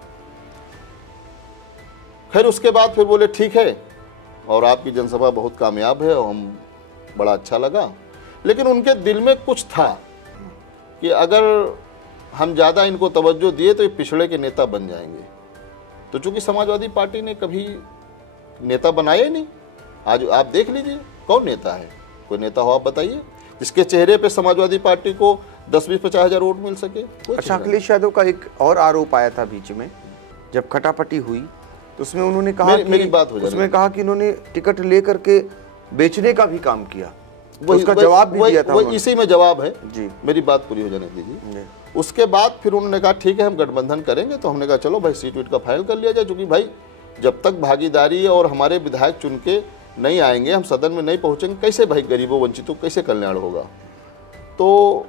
खैर उसके बाद फिर बोले ठीक है और आपकी जनसभा बहुत कामयाब है और हम बड़ा अच्छा लगा, लेकिन उनके दिल में कुछ था कि अगर हम ज़्यादा इनको तवज्जो दिए तो ये पिछड़े के नेता बन जाएंगे। तो चूंकि समाजवादी पार्टी ने कभी नेता बनाए नहीं, आज आप देख लीजिए कौन नेता है, कोई नेता हो आप बताइए जिसके चेहरे पे समाजवादी पार्टी को 10-20-50 हज़ार वोट मिल सके। अच्छा, अखिलेश यादव का एक और आरोप आया था बीच में जब खटापटी हुई, तो उसमें उन्होंने कहा मेरी बात हो जाए, उसमें कहा कि इन्होंने टिकट लेकर के बेचने का भी काम किया, तो उसका जवाब भी दिया था। इसी में जवाब है जी, मेरी बात पूरी हो जाने दीजिए। उसके बाद फिर उन्होंने कहा ठीक है हम गठबंधन करेंगे, तो हमने कहा चलो भाई सीट वीट का फाइल कर लिया जाए, क्योंकि भाई जब तक भागीदारी और हमारे विधायक चुन के नहीं आएंगे, हम सदन में नहीं पहुंचेंगे, कैसे भाई गरीबों वंचितों कैसे कल्याण होगा। तो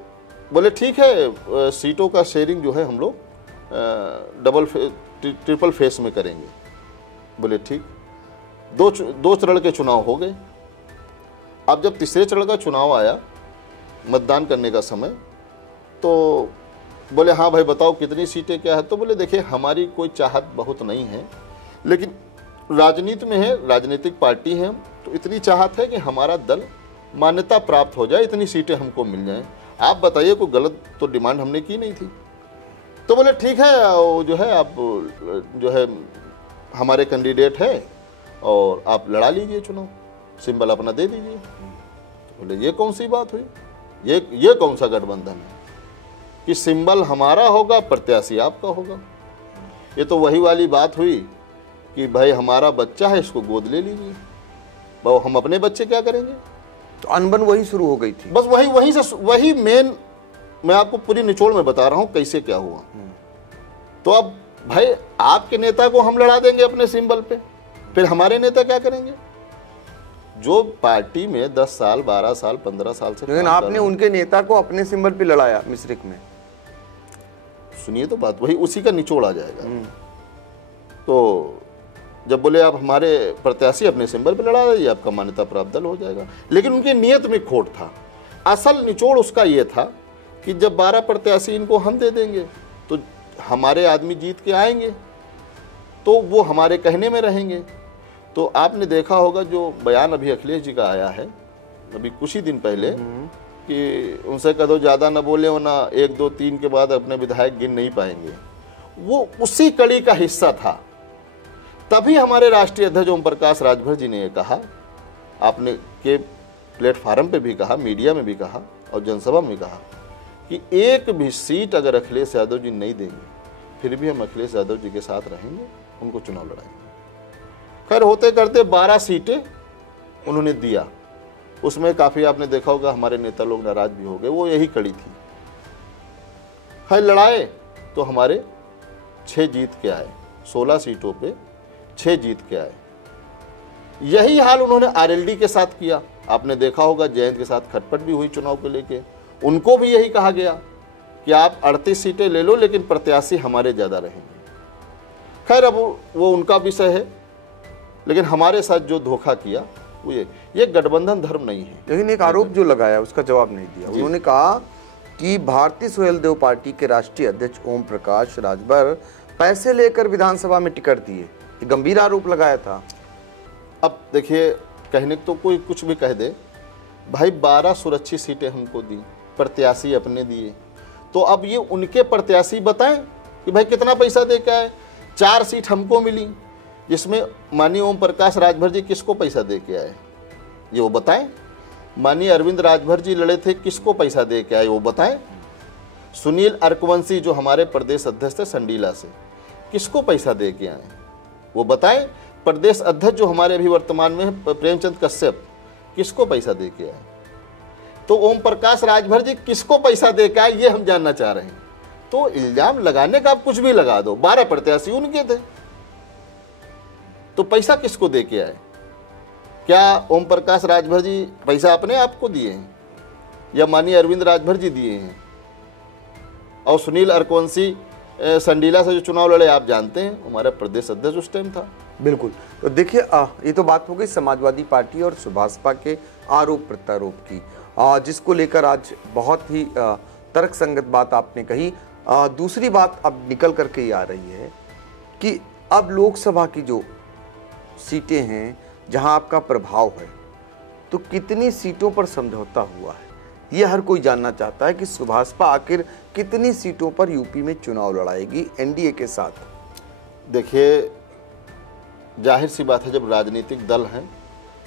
बोले ठीक है सीटों का शेयरिंग जो है हम लोग ट्रिपल फेस में करेंगे। बोले ठीक, दो चरण के चुनाव हो गए। अब जब तीसरे चरण का चुनाव आया, मतदान करने का समय, तो बोले हाँ भाई बताओ कितनी सीटें क्या है। तो बोले देखिए हमारी कोई चाहत बहुत नहीं है, लेकिन राजनीति में है, राजनीतिक पार्टी है, तो इतनी चाहत है कि हमारा दल मान्यता प्राप्त हो जाए, इतनी सीटें हमको मिल जाएं। आप बताइए कोई गलत तो डिमांड हमने की नहीं थी। तो बोले ठीक है जो है आप जो है हमारे कैंडिडेट है और आप लड़ा लीजिए चुनाव, सिंबल अपना दे दीजिए। तो बोले ये कौन सी बात हुई, ये कौन सा गठबंधन है कि सिंबल हमारा होगा प्रत्याशी आपका होगा। ये तो वही वाली बात हुई कि भाई हमारा बच्चा है इसको गोद ले लीजिए, हम अपने बच्चे क्या करेंगे। तो अनबन वही शुरू हो गई थी, बस वही मेन, मैं आपको पूरी निचोड़ में बता रहा हूं कैसे क्या हुआ। तो अब भाई आपके नेता को हम लड़ा देंगे अपने सिंबल पे, फिर हमारे नेता क्या करेंगे जो पार्टी में 10 साल 12 साल 15 साल से। लेकिन आपने उनके नेता को अपने सिंबल पे लड़ाया मिश्रिक में। सुनिए तो बात, वही उसी का निचोड़ आ जाएगा। तो जब बोले आप हमारे प्रत्याशी अपने सिंबल पे लड़ा दीजिए, आपका मान्यता प्राप्त दल हो जाएगा, लेकिन उनकी नीयत में खोट था। असल निचोड़ उसका ये था कि जब 12 प्रत्याशी इनको हम दे देंगे तो हमारे आदमी जीत के आएंगे, तो वो हमारे कहने में रहेंगे। तो आपने देखा होगा जो बयान अभी अखिलेश जी का आया है अभी कुछ ही दिन पहले कि उनसे कह दो ज़्यादा ना बोले वरना 1 2 3 के बाद अपने विधायक गिन नहीं पाएंगे, वो उसी कड़ी का हिस्सा था। तभी हमारे राष्ट्रीय अध्यक्ष ओम प्रकाश राजभर जी ने ये कहा, आपने के प्लेटफार्म पे भी कहा, मीडिया में भी कहा और जनसभा में कहा कि एक भी सीट अगर अखिलेश यादव जी नहीं देंगे फिर भी हम अखिलेश यादव जी के साथ रहेंगे, उनको चुनाव लड़ाएंगे। खैर होते करते 12 सीटें उन्होंने दिया। उसमें काफ़ी आपने देखा होगा हमारे नेता लोग नाराज भी हो गए, वो यही कड़ी थी। खैर लड़ाए तो हमारे 6 जीत के आए, 16 सीटों पे 6 जीत के आए। यही हाल उन्होंने आरएलडी के साथ किया। आपने देखा होगा जयंत के साथ खटपट भी हुई चुनाव को लेके, उनको भी यही कहा गया कि आप 38 सीटें ले लो लेकिन प्रत्याशी हमारे ज़्यादा रहेंगे। खैर अब वो उनका विषय है, लेकिन हमारे साथ जो धोखा किया वो ये गठबंधन धर्म नहीं है। लेकिन एक आरोप जो लगाया उसका जवाब नहीं दिया। उन्होंने कहा कि भारतीय सुहेलदेव पार्टी के राष्ट्रीय अध्यक्ष ओम प्रकाश राजभर पैसे लेकर विधानसभा में टिकट दिए, गंभीर आरोप लगाया था। अब देखिए कहने तो कोई कुछ भी कह दे, भाई 12 सुरक्षित सीटें हमको दी, प्रत्याशी अपने दिए, तो अब ये उनके प्रत्याशी बताएं कि भाई कितना पैसा दे के आए। 4 सीट हमको मिली जिसमें माननीय ओम प्रकाश राजभर जी किसको पैसा दे के आए ये वो बताएं। माननीय अरविंद राजभर जी लड़े थे, किसको पैसा दे के आए वो बताएं। सुनील अर्कवंशी जो हमारे प्रदेश अध्यक्ष थे संडीला से, किसको पैसा दे के आए वो बताएं। प्रदेश अध्यक्ष जो हमारे अभी वर्तमान में है प्रेमचंद कश्यप, किसको पैसा दे के आए। तो ओम प्रकाश राजभर जी किसको पैसा दे के आए ये हम जानना चाह रहे हैं। तो इल्जाम लगाने का आप कुछ भी लगा दो, 12 प्रत्याशी उनके थे, तो पैसा किसको दे के आए। क्या ओम प्रकाश राजभर जी पैसा अपने आप को दिए हैं? या माननीय अरविंद राजभर जी दिए हैं, और सुनील अरकवंशी संडीला से जो चुनाव लड़े आप जानते हैं, हमारा प्रदेश अध्यक्ष उस टाइम था। बिल्कुल। तो देखिए ये तो बात हो गई समाजवादी पार्टी और सुभाषपा के आरोप प्रत्यारोप की, जिसको लेकर आज बहुत ही तर्कसंगत बात आपने कही। दूसरी बात अब निकल करके ये आ रही है कि अब लोकसभा की जो सीटें हैं जहां आपका प्रभाव है, तो कितनी सीटों पर समझौता हुआ है, ये हर कोई जानना चाहता है कि सुभाषपा आखिर कितनी सीटों पर यूपी में चुनाव लड़ाएगी एनडीए के साथ। देखिए, जाहिर सी बात है, जब राजनीतिक दल हैं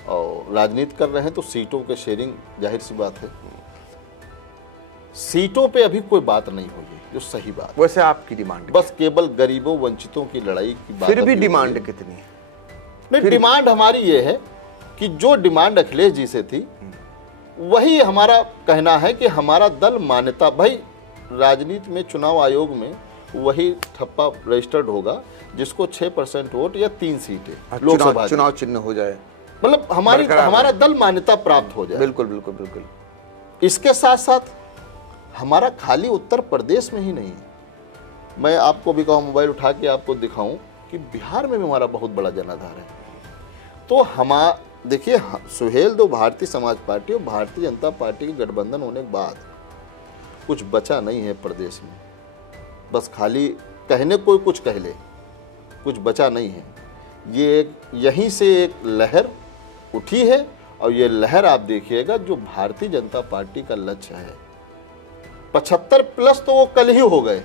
और राजनीति कर रहे हैं तो सीटों के शेयरिंग जाहिर सी बात है। सीटों पे अभी कोई बात नहीं हुई है, जो सही बात। वैसे आपकी डिमांड बस केवल गरीबों वंचितों की लड़ाई की बात। फिर भी डिमांड कितनी है? नहीं, डिमांड हमारी ये है कि जो डिमांड अखिलेश जी से थी वही हमारा कहना है कि हमारा दल मान्यता, भाई राजनीति में चुनाव आयोग में वही ठप्पा रजिस्टर्ड होगा जिसको 6% वोट या 3 सीटें लोकसभा चुनाव चिन्ह हो जाए, मतलब हमारा दल मान्यता प्राप्त हो जाए। बिल्कुल बिल्कुल बिल्कुल। इसके साथ साथ हमारा खाली उत्तर प्रदेश में ही नहीं है, मैं आपको भी कहूँ, मोबाइल उठा के आपको दिखाऊं कि बिहार में भी हमारा बहुत बड़ा जनाधार है। तो देखिए, सुहेलदेव भारतीय समाज पार्टी और भारतीय जनता पार्टी के गठबंधन होने के बाद कुछ बचा नहीं है प्रदेश में, बस खाली कहने कोई कुछ कह ले, कुछ बचा नहीं है। ये यहीं से एक लहर उठी है और ये लहर आप देखिएगा जो भारतीय जनता पार्टी का लक्ष्य है 75+ तो वो कल ही हो गए,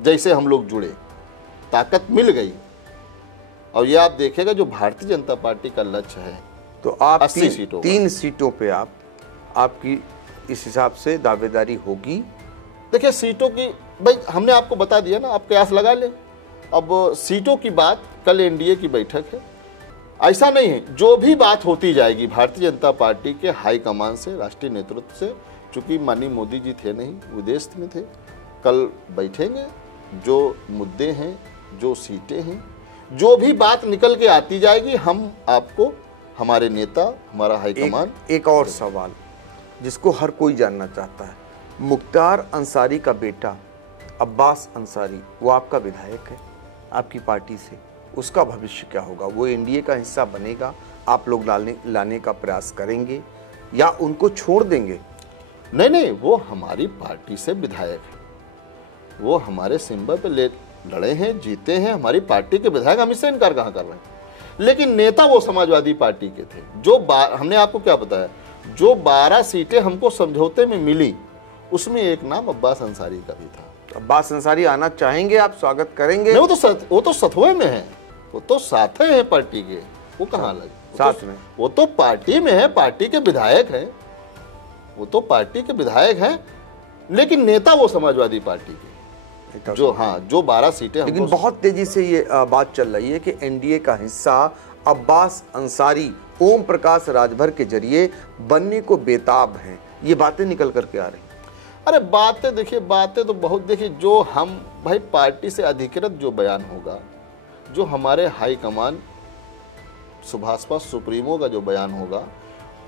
जैसे हम लोग जुड़े ताकत मिल गई। और ये आप देखिएगा जो भारतीय जनता पार्टी का लक्ष्य है, तो आप 80 सीटों 3 सीटों पे आपकी इस हिसाब से दावेदारी होगी। देखिए, सीटों की भाई हमने आपको बता दिया ना, आप कयास लगा ले। अब सीटों की बात कल एनडीए की बैठक है, ऐसा नहीं है, जो भी बात होती जाएगी भारतीय जनता पार्टी के हाईकमान से, राष्ट्रीय नेतृत्व से, चूंकि माननीय मोदी जी थे नहीं, विदेश में थे, कल बैठेंगे, जो मुद्दे हैं, जो सीटें हैं, जो भी बात निकल के आती जाएगी, हम आपको, हमारे नेता, हमारा हाईकमान। एक और सवाल जिसको हर कोई जानना चाहता है, मुख्तार अंसारी का बेटा अब्बास अंसारी, वो आपका विधायक है आपकी पार्टी से, उसका भविष्य क्या होगा? वो एनडीए का हिस्सा बनेगा? आप लोग लाने का प्रयास करेंगे या उनको छोड़ देंगे? नहीं, वो हमारी पार्टी से विधायक है, वो हमारे सिंबल पे लड़े हैं, जीते हैं, हमारी पार्टी के विधायक, हम इससे इनकार कहाँ कर रहे हैं। लेकिन नेता वो समाजवादी पार्टी के थे। जो हमने आपको क्या बताया, जो 12 सीटें हमको समझौते में मिली, उसमें एक नाम अब्बास अंसारी का भी था। अब्बास अंसारी आना चाहेंगे, आप स्वागत करेंगे? नहीं, वो तो सतवे में है, वो तो साथे हैं पार्टी के, वो कहाँ लगे साथ में? वो तो पार्टी में है, पार्टी के विधायक है, वो तो पार्टी के विधायक हैं, लेकिन नेता वो समाजवादी पार्टी के, जो 12 सीटें। लेकिन बहुत तेजी से ये बात चल रही है कि एनडीए का हिस्सा अब्बास अंसारी ओम प्रकाश राजभर के जरिए बनने को बेताब हैं, ये बातें निकल करके आ रही। अरे बातें देखिए, बातें तो बहुत, देखिए जो हम भाई पार्टी से अधिकृत जो बयान होगा, जो हमारे हाईकमान सुभाषपा सुप्रीमो का जो बयान होगा,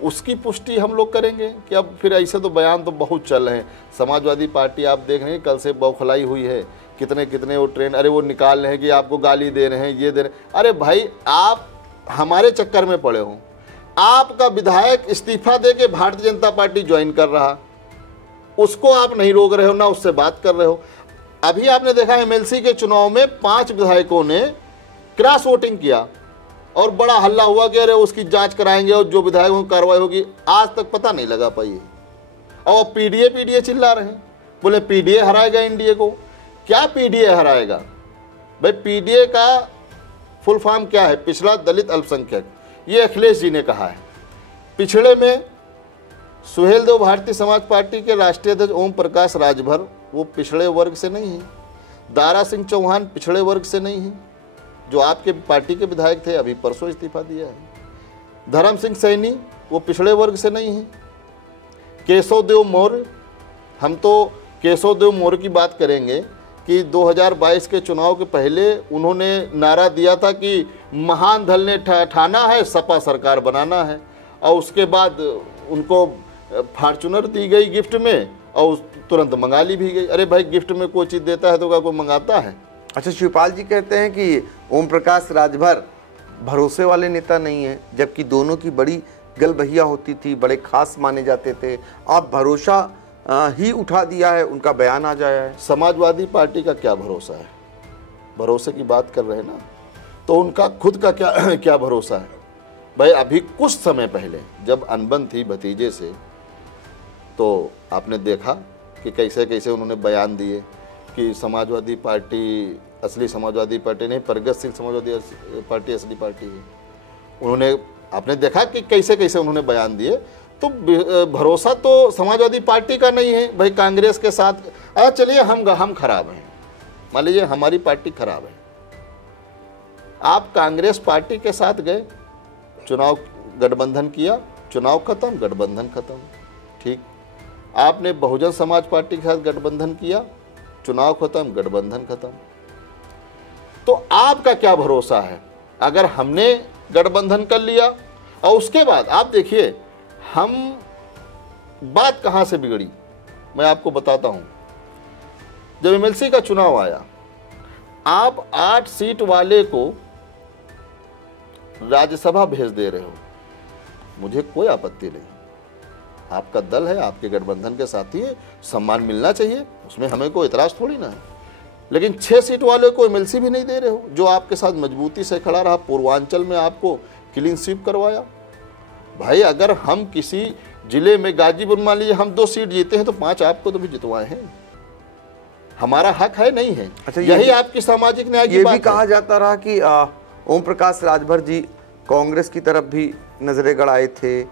उसकी पुष्टि हम लोग करेंगे कि अब फिर ऐसे तो बयान तो बहुत चल रहे हैं। समाजवादी पार्टी आप देख रहे हैं, कल से बौखलाई हुई है, कितने वो ट्रेन, अरे वो निकाल रहे हैं कि आपको गाली दे रहे हैं, ये दे रहे हैं। अरे भाई, आप हमारे चक्कर में पड़े हो, आपका विधायक इस्तीफा दे के भारतीय जनता पार्टी ज्वाइन कर रहा, उसको आप नहीं रोक रहे हो, ना उससे बात कर रहे हो। अभी आपने देखा एमएलसी के चुनाव में 5 विधायकों ने क्रॉस वोटिंग किया और बड़ा हल्ला हुआ कि अरे उसकी जांच कराएंगे और जो विधायकों की कार्रवाई होगी। आज तक पता नहीं लगा पाई है, और पीडीए चिल्ला रहे हैं, बोले पीडीए हराएगा एनडीए को। क्या पीडीए हराएगा भाई? पीडीए का फुल फॉर्म क्या है? पिछड़ा दलित अल्पसंख्यक, ये अखिलेश जी ने कहा है। पिछड़े में सुहेलदेव भारतीय समाज पार्टी के राष्ट्रीय अध्यक्ष ओम प्रकाश राजभर, वो पिछड़े वर्ग से नहीं है। दारा सिंह चौहान पिछड़े वर्ग से नहीं है, जो आपके पार्टी के विधायक थे, अभी परसों इस्तीफा दिया है। धर्म सिंह सैनी वो पिछड़े वर्ग से नहीं है। केशव देव मौर्य, हम तो केशव देव मौर्य की बात करेंगे कि 2022 के चुनाव के पहले उन्होंने नारा दिया था कि महान दल ने ठाना है सपा सरकार बनाना है, और उसके बाद उनको फॉर्चूनर दी गई गिफ्ट में और तुरंत मंगा ली भी गई। अरे भाई गिफ्ट में कोई चीज़ देता है तो क्या कोई मंगाता है? अच्छा, शिवपाल जी कहते हैं कि ओम प्रकाश राजभर भरोसे वाले नेता नहीं है, जबकि दोनों की बड़ी गलबहिया होती थी, बड़े खास माने जाते थे। आप भरोसा ही उठा दिया है, उनका बयान आ जाया है। समाजवादी पार्टी का क्या भरोसा है? भरोसे की बात कर रहे हैं ना, तो उनका खुद का क्या क्या भरोसा है भाई? अभी कुछ समय पहले जब अनबन थी भतीजे से, तो आपने देखा कि कैसे कैसे उन्होंने बयान दिए कि समाजवादी पार्टी असली समाजवादी पार्टी नहीं, प्रगतिशील समाजवादी पार्टी असली पार्टी है। उन्होंने, आपने देखा कि कैसे कैसे उन्होंने बयान दिए। तो भरोसा तो समाजवादी पार्टी का नहीं है भाई, कांग्रेस के साथ। चलिए हम खराब हैं, मान लीजिए हमारी पार्टी खराब है, आप कांग्रेस पार्टी के साथ गए, चुनाव गठबंधन किया, चुनाव खत्म, गठबंधन खत्म, ठीक। आपने बहुजन समाज पार्टी के साथ गठबंधन किया, चुनाव खत्म, गठबंधन खत्म। तो आपका क्या भरोसा है? अगर हमने गठबंधन कर लिया और उसके बाद आप देखिए हम, बात कहां से बिगड़ी मैं आपको बताता हूं। जब एमएलसी का चुनाव आया, आप 8 सीट वाले को राज्यसभा भेज दे रहे हो, मुझे कोई आपत्ति नहीं, आपका दल है, आपके गठबंधन के साथी है, सम्मान मिलना चाहिए, उसमें हमें कोई इतराज थोड़ी ना है। लेकिन 6 सीट वाले को एमएलसी भी नहीं दे रहे हो, जो आपके साथ मजबूती से खड़ा रहा, पूर्वांचल में आपको क्लीन स्वीप करवाया। भाई अगर हम किसी जिले में, गाजीपुर मान लीजिए हम 2 सीट जीते हैं तो 5 आपको तो भी जितवाए हैं, हमारा हक है नहीं है? अच्छा, यही आपकी सामाजिक न्याय की बात है। ये भी कहा जाता रहा कि ओम प्रकाश राजभर जी कांग्रेस की तरफ भी नजरें गड़ाए थे,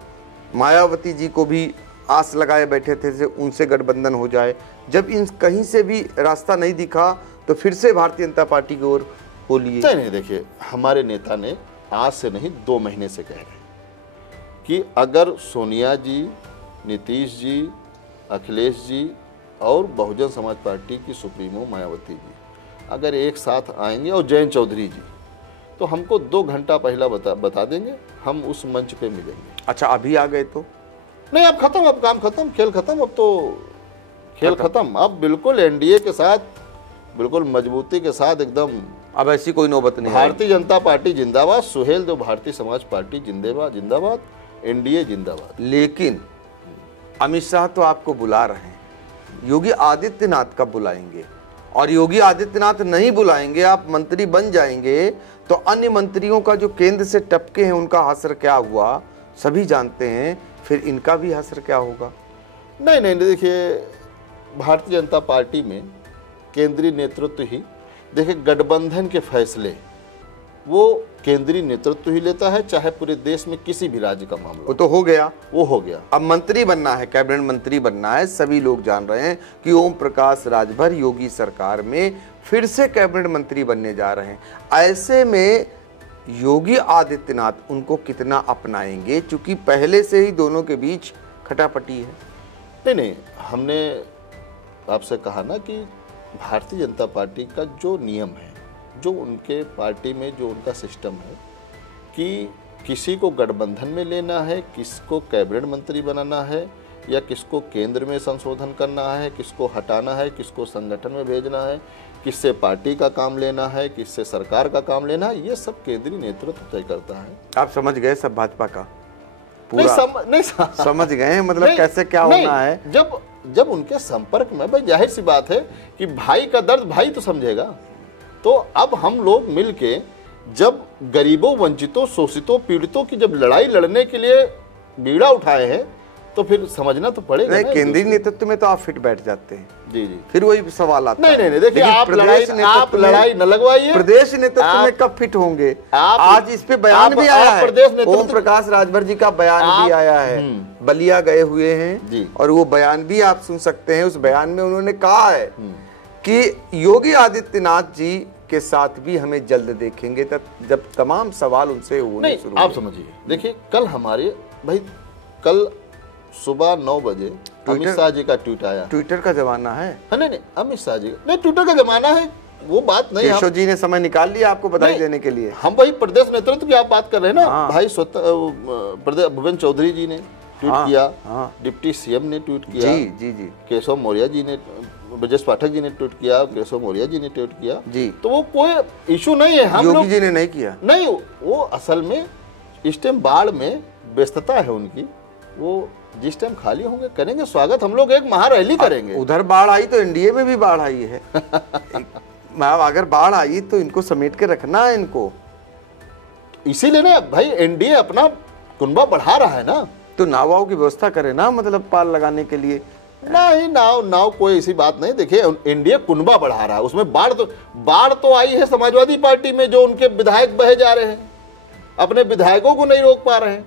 मायावती जी को भी आस लगाए बैठे थे उनसे गठबंधन हो जाए। जब इन कहीं से भी रास्ता नहीं दिखा तो फिर से भारतीय जनता पार्टी की ओर हो लिए। नहीं, देखिए हमारे नेता ने आज से नहीं 2 महीने से कह रहे हैं कि अगर सोनिया जी, नीतीश जी, अखिलेश जी और बहुजन समाज पार्टी की सुप्रीमो मायावती जी अगर एक साथ आएंगे और जयंत चौधरी जी, तो हमको 2 घंटा पहला बता देंगे, हम उस मंच पे मिलेंगे। अच्छा, अभी आ गए तो नहीं, अब खत्म, अब काम खत्म, खेल खत्म, अब तो खेल खत्म। अब बिल्कुल एनडीए के साथ, बिल्कुल मजबूती के साथ एकदम, अब ऐसी कोई नौबत नहीं। भारतीय जनता पार्टी जिंदाबाद, सुहेल देव भारतीय समाज पार्टी जिंदाबाद जिंदाबाद, एनडीए जिंदाबाद। लेकिन अमित शाह तो आपको बुला रहे हैं, योगी आदित्यनाथ कब बुलाएंगे? और योगी आदित्यनाथ नहीं बुलाएंगे, आप मंत्री बन जाएंगे तो अन्य मंत्रियों का जो केंद्र से टपके हैं उनका हश्र क्या हुआ सभी जानते हैं, फिर इनका भी हश्र क्या होगा? नहीं, देखिए भारतीय जनता पार्टी में केंद्रीय नेतृत्व ही, देखिए गठबंधन के फैसले वो केंद्रीय नेतृत्व ही लेता है, चाहे पूरे देश में किसी भी राज्य का मामला। वो तो हो गया, वो हो गया। अब मंत्री बनना है, कैबिनेट मंत्री बनना है। सभी लोग जान रहे हैं कि ओम प्रकाश राजभर योगी सरकार में फिर से कैबिनेट मंत्री बनने जा रहे हैं। ऐसे में योगी आदित्यनाथ उनको कितना अपनाएंगे, क्योंकि पहले से ही दोनों के बीच खटापटी है। नहीं, हमने आपसे कहा ना कि भारतीय जनता पार्टी का जो नियम है, जो उनके पार्टी में जो उनका सिस्टम है कि किसी को गठबंधन में लेना है, किसको कैबिनेट मंत्री बनाना है, या किसको केंद्र में संशोधन करना है, किसको हटाना है, किसको संगठन में भेजना है, किससे पार्टी का काम लेना है, किससे सरकार का काम लेना है, ये सब केंद्रीय नेतृत्व तय करता है। आप समझ गए सब भाजपा का पूरा? नहीं, समझ गए, मतलब कैसे क्या होना है। जब उनके संपर्क में, भाई जाहिर सी बात है कि भाई का दर्द भाई तो समझेगा। तो अब हम लोग मिलके जब गरीबों, वंचितों, शोषितों, पीड़ितों की जब लड़ाई लड़ने के लिए बीड़ा उठाए हैं तो फिर समझना तो पड़ेगा। नहीं, केंद्रीय नेतृत्व में तो आप फिट बैठ जाते हैं। जी, फिर वही सवाल आता है। नहीं, देखिए आप लड़ाई न लगवाइए। प्रदेश नेतृत्व में कब फिट होंगे? आज इस पे बयान भी आया है, ओम प्रकाश राजभर जी का बयान भी आया है, बलिया गए हुए हैं और वो बयान भी आप सुन सकते हैं। उस बयान में उन्होंने कहा है कि योगी आदित्यनाथ जी के साथ भी हमें जल्द देखेंगे, तब जब तमाम सवाल उनसे होने शुरू। आप समझिए, देखिए कल हमारे भाई, कल सुबह 9 बजे अमित शाह जी का ट्वीट आया। ट्विटर का जमाना है? नहीं, अमित शाह जी नहीं, ट्विटर का जमाना है, वो बात नहीं। केशव जी ने समय निकाल लिया आपको बधाई देने के लिए। हम वही प्रदेश नेतृत्व की आप बात कर रहे हैं ना। भाई भुवन चौधरी जी ने, ट्वीट किया, डिप्टी सीएम ने ट्वीट किया, जी जी जी, केशव मौर्य जी ने, ब्रजेश पाठक जी ने ट्वीट किया, केशव मौर्य जी ने ट्वीट किया जी। तो वो कोई इशू नहीं है। हम योगी जी ने नहीं किया, नहीं, वो असल में इस टाइम बाढ़ में व्यस्तता है उनकी, वो जिस टाइम खाली होंगे करेंगे स्वागत। हम लोग एक महारैली करेंगे। उधर बाढ़ आई तो एनडीए में भी बाढ़ आई है अगर बाढ़ आई तो इनको समेट के रखना है इनको, इसीलिए ना भाई एनडीए अपना कुनबा बढ़ा रहा है ना, तो नावाओं की व्यवस्था करे ना, मतलब पाल लगाने के लिए। नहीं, नाव कोई ऐसी बात नहीं। देखिए एनडीए कुनबा बढ़ा रहा है, उसमें बाढ़ तो आई है समाजवादी पार्टी में, जो उनके विधायक बहे जा रहे हैं, अपने विधायकों को नहीं रोक पा रहे हैं।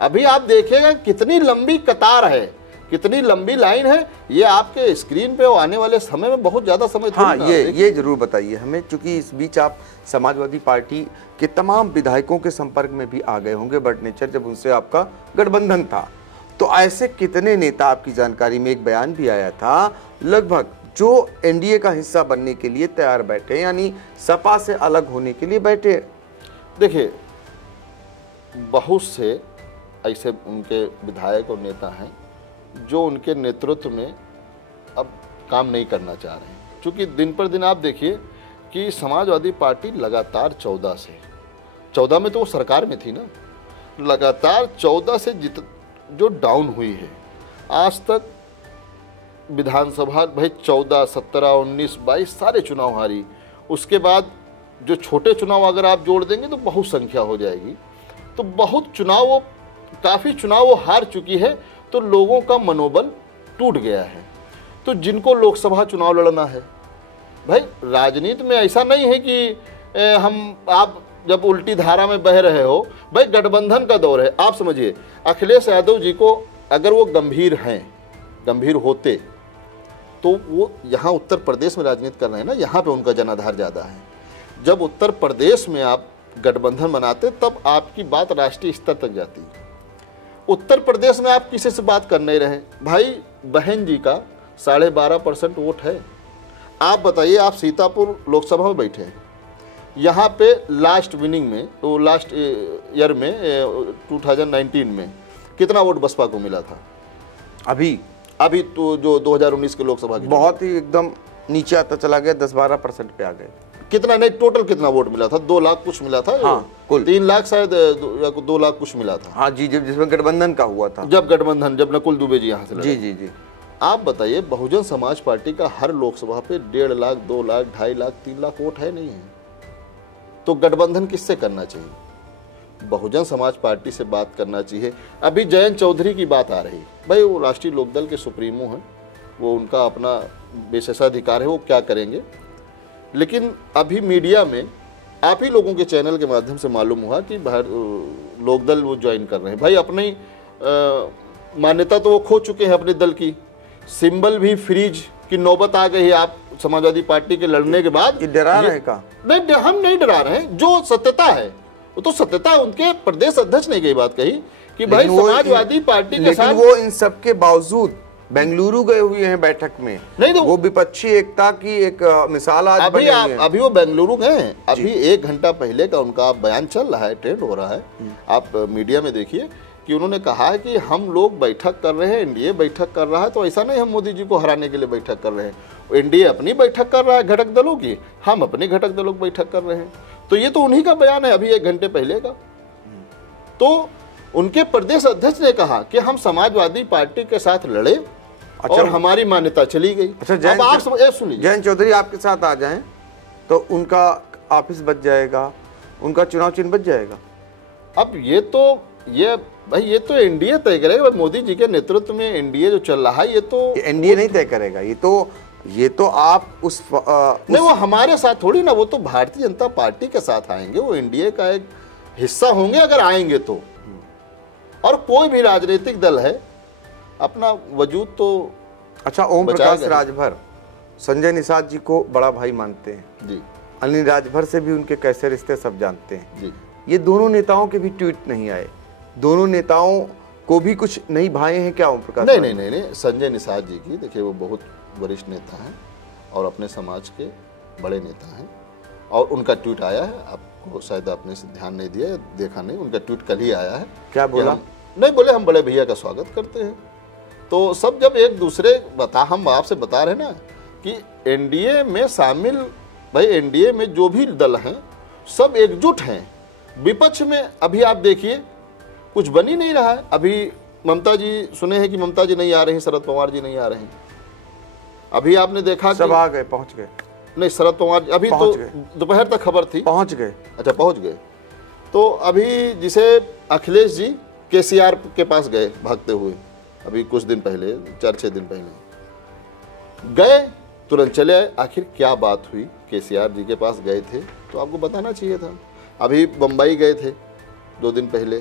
अभी आप देखिएगा कितनी लंबी कतार है, कितनी लंबी लाइन है, ये आपके स्क्रीन पे आने वाले समय में बहुत ज्यादा समय। हाँ, ये जरूर बताइए हमें, क्योंकि इस बीच आप समाजवादी पार्टी के तमाम विधायकों के संपर्क में भी आ गए होंगे बट नेचर, जब उनसे आपका गठबंधन था, तो ऐसे कितने नेता आपकी जानकारी में, एक बयान भी आया था लगभग, जो एनडीए का हिस्सा बनने के लिए तैयार बैठे, यानी सपा से अलग होने के लिए बैठे। देखिए बहुत से ऐसे उनके विधायक और नेता हैं जो उनके नेतृत्व में अब काम नहीं करना चाह रहे हैं, क्योंकि दिन पर दिन आप देखिए कि समाजवादी पार्टी लगातार 14 में तो वो सरकार में थी ना, लगातार 14 से जो डाउन हुई है आज तक विधानसभा, भाई 14, 17, 19, 22 सारे चुनाव हारी। उसके बाद जो छोटे चुनाव अगर आप जोड़ देंगे तो बहुत संख्या हो जाएगी, तो बहुत चुनाव वो, काफ़ी चुनाव वो हार चुकी है, तो लोगों का मनोबल टूट गया है। तो जिनको लोकसभा चुनाव लड़ना है, भाई राजनीति में ऐसा नहीं है कि आप जब उल्टी धारा में बह रहे हो, भाई गठबंधन का दौर है। आप समझिए अखिलेश यादव जी को अगर वो गंभीर होते तो वो यहाँ उत्तर प्रदेश में राजनीति कर रहे हैं ना, यहाँ पे उनका जनाधार ज़्यादा है। जब उत्तर प्रदेश में आप गठबंधन बनाते तब आपकी बात राष्ट्रीय स्तर तक जाती। उत्तर प्रदेश में आप किसी से बात कर नहीं रहे, भाई बहन जी का 12.5% वोट है। आप बताइए, आप सीतापुर लोकसभा में बैठे हैं, यहाँ पे लास्ट विनिंग में, तो लास्ट ईयर में 2019 में कितना वोट बसपा को मिला था? अभी तो जो 2019 के लोकसभा की बहुत ही एकदम नीचे आता चला गया, 10-12% पे आ गए। कितना नहीं, टोटल कितना वोट मिला था? 2 लाख कुछ मिला था। हाँ, कुल 3 लाख शायद, 2 लाख कुछ मिला था। हाँ जी, जब जिसमें गठबंधन का हुआ था, जब नकुल दुबे जी यहाँ से लड़े। जी। आप बताइए बहुजन समाज पार्टी का हर लोकसभा पे 1.5 लाख, 2 लाख, 2.5 लाख, 3 लाख वोट है नहीं है, तो गठबंधन किससे करना चाहिए? बहुजन समाज पार्टी से बात करना चाहिए। अभी जयंत चौधरी की बात आ रही, भाई वो राष्ट्रीय लोकदल के सुप्रीमो हैं, वो उनका अपना विशेषाधिकार है, वो क्या करेंगे। लेकिन अभी मीडिया में आप ही लोगों के चैनल के माध्यम से मालूम हुआ कि लोकदल वो ज्वाइन कर रहे हैं। भाई अपनी मान्यता तो वो खो चुके हैं अपने दल की, सिंबल भी फ्रीज की नौबत आ गई है। आप समाजवादी पार्टी के लड़ने के बाद डरा रहे का? नहीं, हम नहीं डरा रहे हैं, जो सत्यता है वो तो सत्यता है। उनके प्रदेश अध्यक्ष ने ये बात कही कि भाई समाजवादी पार्टी के साथ, वो इन सब के बावजूद बेंगलुरु गए हुए हैं बैठक में, नहीं तो वो विपक्षी एकता की एक मिसाल आज अभी वो बेंगलुरु गए हैं। अभी 1 घंटा पहले का उनका बयान चल रहा है, ट्रेंड हो रहा है, आप मीडिया में देखिए कि उन्होंने कहा है कि हम लोग बैठक कर रहे हैं, एनडीए बैठक कर रहा है, तो ऐसा नहीं हम मोदी जी को हराने के लिए बैठक कर रहे हैं। एनडीए अपनी बैठक कर रहा है घटक दलों की, हम अपने घटक दलों की बैठक कर रहे हैं। तो ये तो उन्हीं का बयान है अभी 1 घंटे पहले का। तो उनके प्रदेश अध्यक्ष ने कहा कि हम समाजवादी पार्टी के साथ लड़े, अच्छा, और हमारी मान्यता चली गई। अच्छा, जयंत चौधरी आपके साथ आ जाएं तो उनका ऑफिस बच जाएगा, उनका चुनाव चिन्ह बच जाएगा। अब ये तो एनडीए तय करेगा। मोदी जी के नेतृत्व में एनडीए जो चल रहा है, ये तो एनडीए नहीं तय करेगा, ये तो आप नहीं, वो हमारे साथ थोड़ी ना, वो तो भारतीय जनता पार्टी के साथ आएंगे, वो एनडीए का एक हिस्सा होंगे अगर आएंगे तो। और कोई भी राजनीतिक दल है अपना वजूद तो, अच्छा, ओम प्रकाश राजभर संजय निषाद जी को बड़ा भाई मानते हैं जी, अनिल राजभर से भी उनके कैसे रिश्ते सब जानते हैं जी। ये दोनों नेताओं के भी ट्वीट नहीं आए, दोनों नेताओं को भी कुछ नहीं भाए हैं क्या ओम प्रकाश? नहीं, संजय निषाद जी की, देखिए वो बहुत वरिष्ठ नेता हैं और अपने समाज के बड़े नेता हैं, और उनका ट्वीट आया है, आपको शायद आपने ध्यान नहीं दिया, देखा नहीं, उनका ट्वीट कल ही आया है। क्या बोला? नहीं बोले हम बड़े भैया का स्वागत करते हैं। तो सब जब एक दूसरे हम आपसे बता रहे ना कि एनडीए में शामिल, भाई एनडीए में जो भी दल हैं सब एकजुट हैं। विपक्ष में अभी आप देखिए कुछ बन ही नहीं रहा है। अभी ममता जी, सुने हैं कि ममता जी नहीं आ रही, शरद पवार जी नहीं आ रहे हैं। अभी आपने देखा सब आ गए, पहुंच गए। नहीं, शरद पवार अभी तो दोपहर तक खबर थी, पहुंच गए। अच्छा, पहुंच गए। तो अभी जिसे अखिलेश जी केसीआर के पास गए भागते हुए, अभी कुछ दिन पहले, 4-6 दिन पहले गए, तुरंत चले आए। आखिर क्या बात हुई? केसीआर जी के पास गए थे तो आपको बताना चाहिए था। अभी बम्बई गए थे 2 दिन पहले।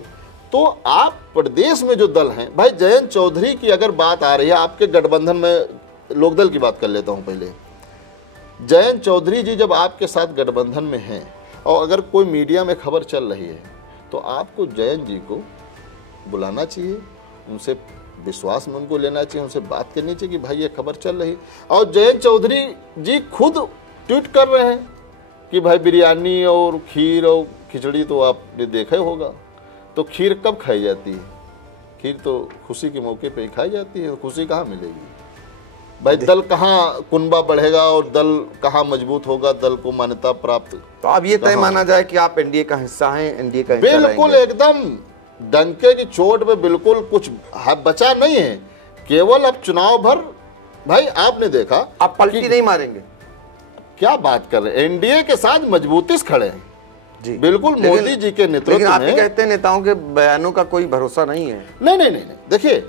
तो आप प्रदेश में जो दल हैं, भाई जयंत चौधरी की अगर बात आ रही है, आपके गठबंधन में लोकदल की बात कर लेता हूं पहले। जयंत चौधरी जी जब आपके साथ गठबंधन में हैं और अगर कोई मीडिया में खबर चल रही है तो आपको जयंत जी को बुलाना चाहिए, उनसे विश्वास में उनको लेना चाहिए, उनसे बात करनी चाहिए कि भाई ये खबर चल रही। और जयंत चौधरी जी खुद ट्वीट कर रहे हैं कि भाई बिरयानी और खीर और खिचड़ी तो आपने देखा ही होगा। तो खीर कब खाई जाती है? खीर तो खुशी के मौके पे ही खाई जाती है। खुशी कहाँ मिलेगी भाई? दल कहाँ कुनबा बढ़ेगा और दल कहाँ मजबूत होगा, दल को मान्यता प्राप्त। तो अब ये तय माना जाए कि आप एनडीए का हिस्सा हैं, एनडीए का हिस्सा बिल्कुल एकदम डंके की चोट में बिल्कुल कुछ बचा नहीं है। केवल अब चुनाव भर, भाई आपने देखा, आप पलटी नहीं मारेंगे। क्या बात कर रहे हैं? एनडीए के साथ मजबूती से खड़े हैं जी, बिल्कुल मोदी जी के नेतृत्व में। आप कहते हैं नेताओं के बयानों का कोई भरोसा नहीं है। नहीं, देखिए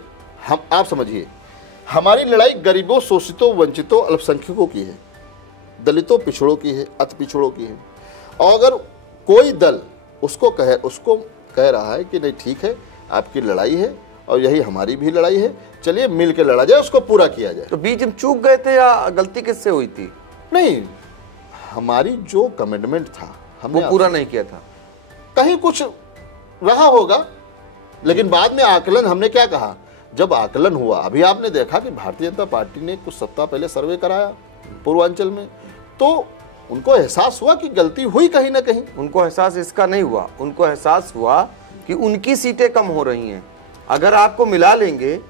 आप समझिए, हमारी लड़ाई गरीबों, शोषितों, वंचितों, अल्पसंख्यकों की है, दलितों, पिछड़ों की है, अति पिछड़ों की है। और अगर कोई दल उसको कह रहा है कि नहीं ठीक है, आपकी लड़ाई है और यही हमारी भी लड़ाई है, चलिए मिल के लड़ा जाए, उसको पूरा किया जाए। तो बीच में चूक गए थे या गलती किससे हुई थी? नहीं, हमारी जो कमिटमेंट था हमने वो पूरा नहीं किया था। कहीं कुछ रहा होगा, लेकिन बाद में आकलन हमने क्या कहा, जब आकलन हुआ, अभी आपने देखा कि भारतीय जनता पार्टी ने कुछ सप्ताह पहले सर्वे कराया पूर्वांचल में, तो उनको एहसास हुआ कि गलती हुई कहीं ना कहीं। उनको एहसास इसका नहीं हुआ, उनको एहसास हुआ कि उनकी सीटें कम हो रही हैं। अगर आपको मिला लेंगे,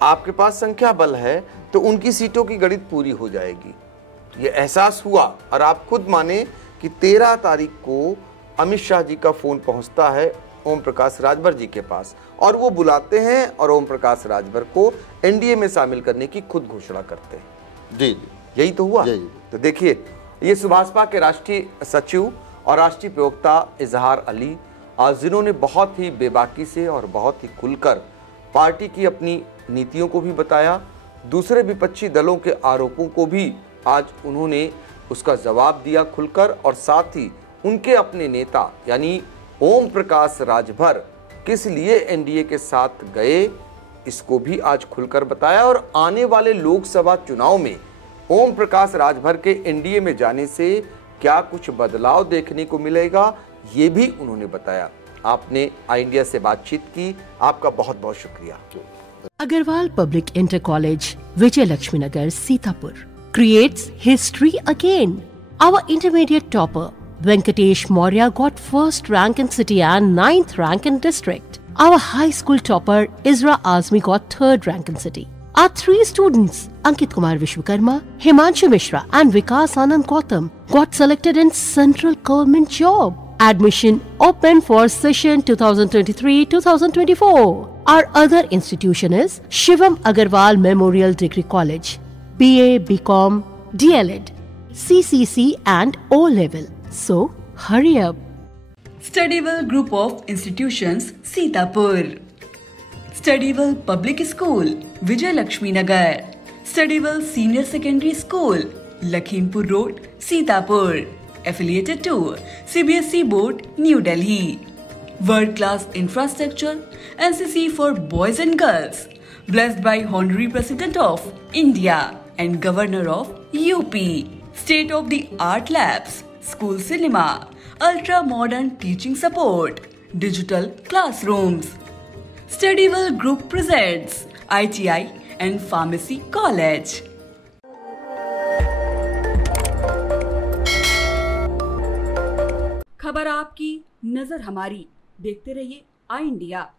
आपके पास संख्या बल है, तो उनकी सीटों की गणित पूरी हो जाएगी। ये एहसास हुआ। और आप खुद माने कि 13 तारीख को अमित शाह जी का फोन पहुंचता है ओम प्रकाश राजभर जी के पास और वो बुलाते हैं और ओम प्रकाश राजभर को एनडीए में शामिल करने की खुद घोषणा करते हैं। जी, यही तो हुआ। जी। तो देखिए, ये सुभाषपा के राष्ट्रीय सचिव और राष्ट्रीय प्रवक्ता इजहार अली, आज जिन्होंने बहुत ही बेबाकी से और बहुत ही खुलकर पार्टी की अपनी नीतियों को भी बताया, दूसरे विपक्षी दलों के आरोपों को भी आज उन्होंने उसका जवाब दिया खुलकर, और साथ ही उनके अपने नेता यानी ओम प्रकाश राजभर किस लिए एनडीए के साथ गए, इसको भी आज खुलकर बताया। और आने वाले लोकसभा चुनाव में ओम प्रकाश राजभर के एनडीए में जाने से क्या कुछ बदलाव देखने को मिलेगा, ये भी उन्होंने बताया। आपने आई इंडिया से बातचीत की, आपका बहुत बहुत शुक्रिया। Agarwal public inter college, Vijay Lakshmi Nagar, Sitapur creates history again. Our intermediate topper, Venkatesh Maurya, got first rank in city and 9th rank in district. Our high school topper, Isra Azmi, got 3rd rank in city. Our 3 students, Ankit Kumar Vishwakarma, Himanshu Mishra and Vikas Anand Gautam, got selected in central government job. Admission open for session 2023-2024. Our other institution is Shivam Agarwal Memorial Degree College. BA, BCom, DLED, CCC and O-Level. So, hurry up. Studyville Group of Institutions, Sitapur. Studyville Public School, Vijay Lakshmi Nagar. Studyville Senior Secondary School, Lakhimpur Road, Sitapur. Affiliated to CBSE Board, New Delhi. World-class infrastructure, NCC for boys and girls. Blessed by Honorary President of India and Governor of UP. State-of-the-art labs, school cinema, ultra-modern teaching support, digital classrooms. Studyville Group presents ITI and Pharmacy College. खबर आपकी, नजर हमारी। देखते रहिए आई India.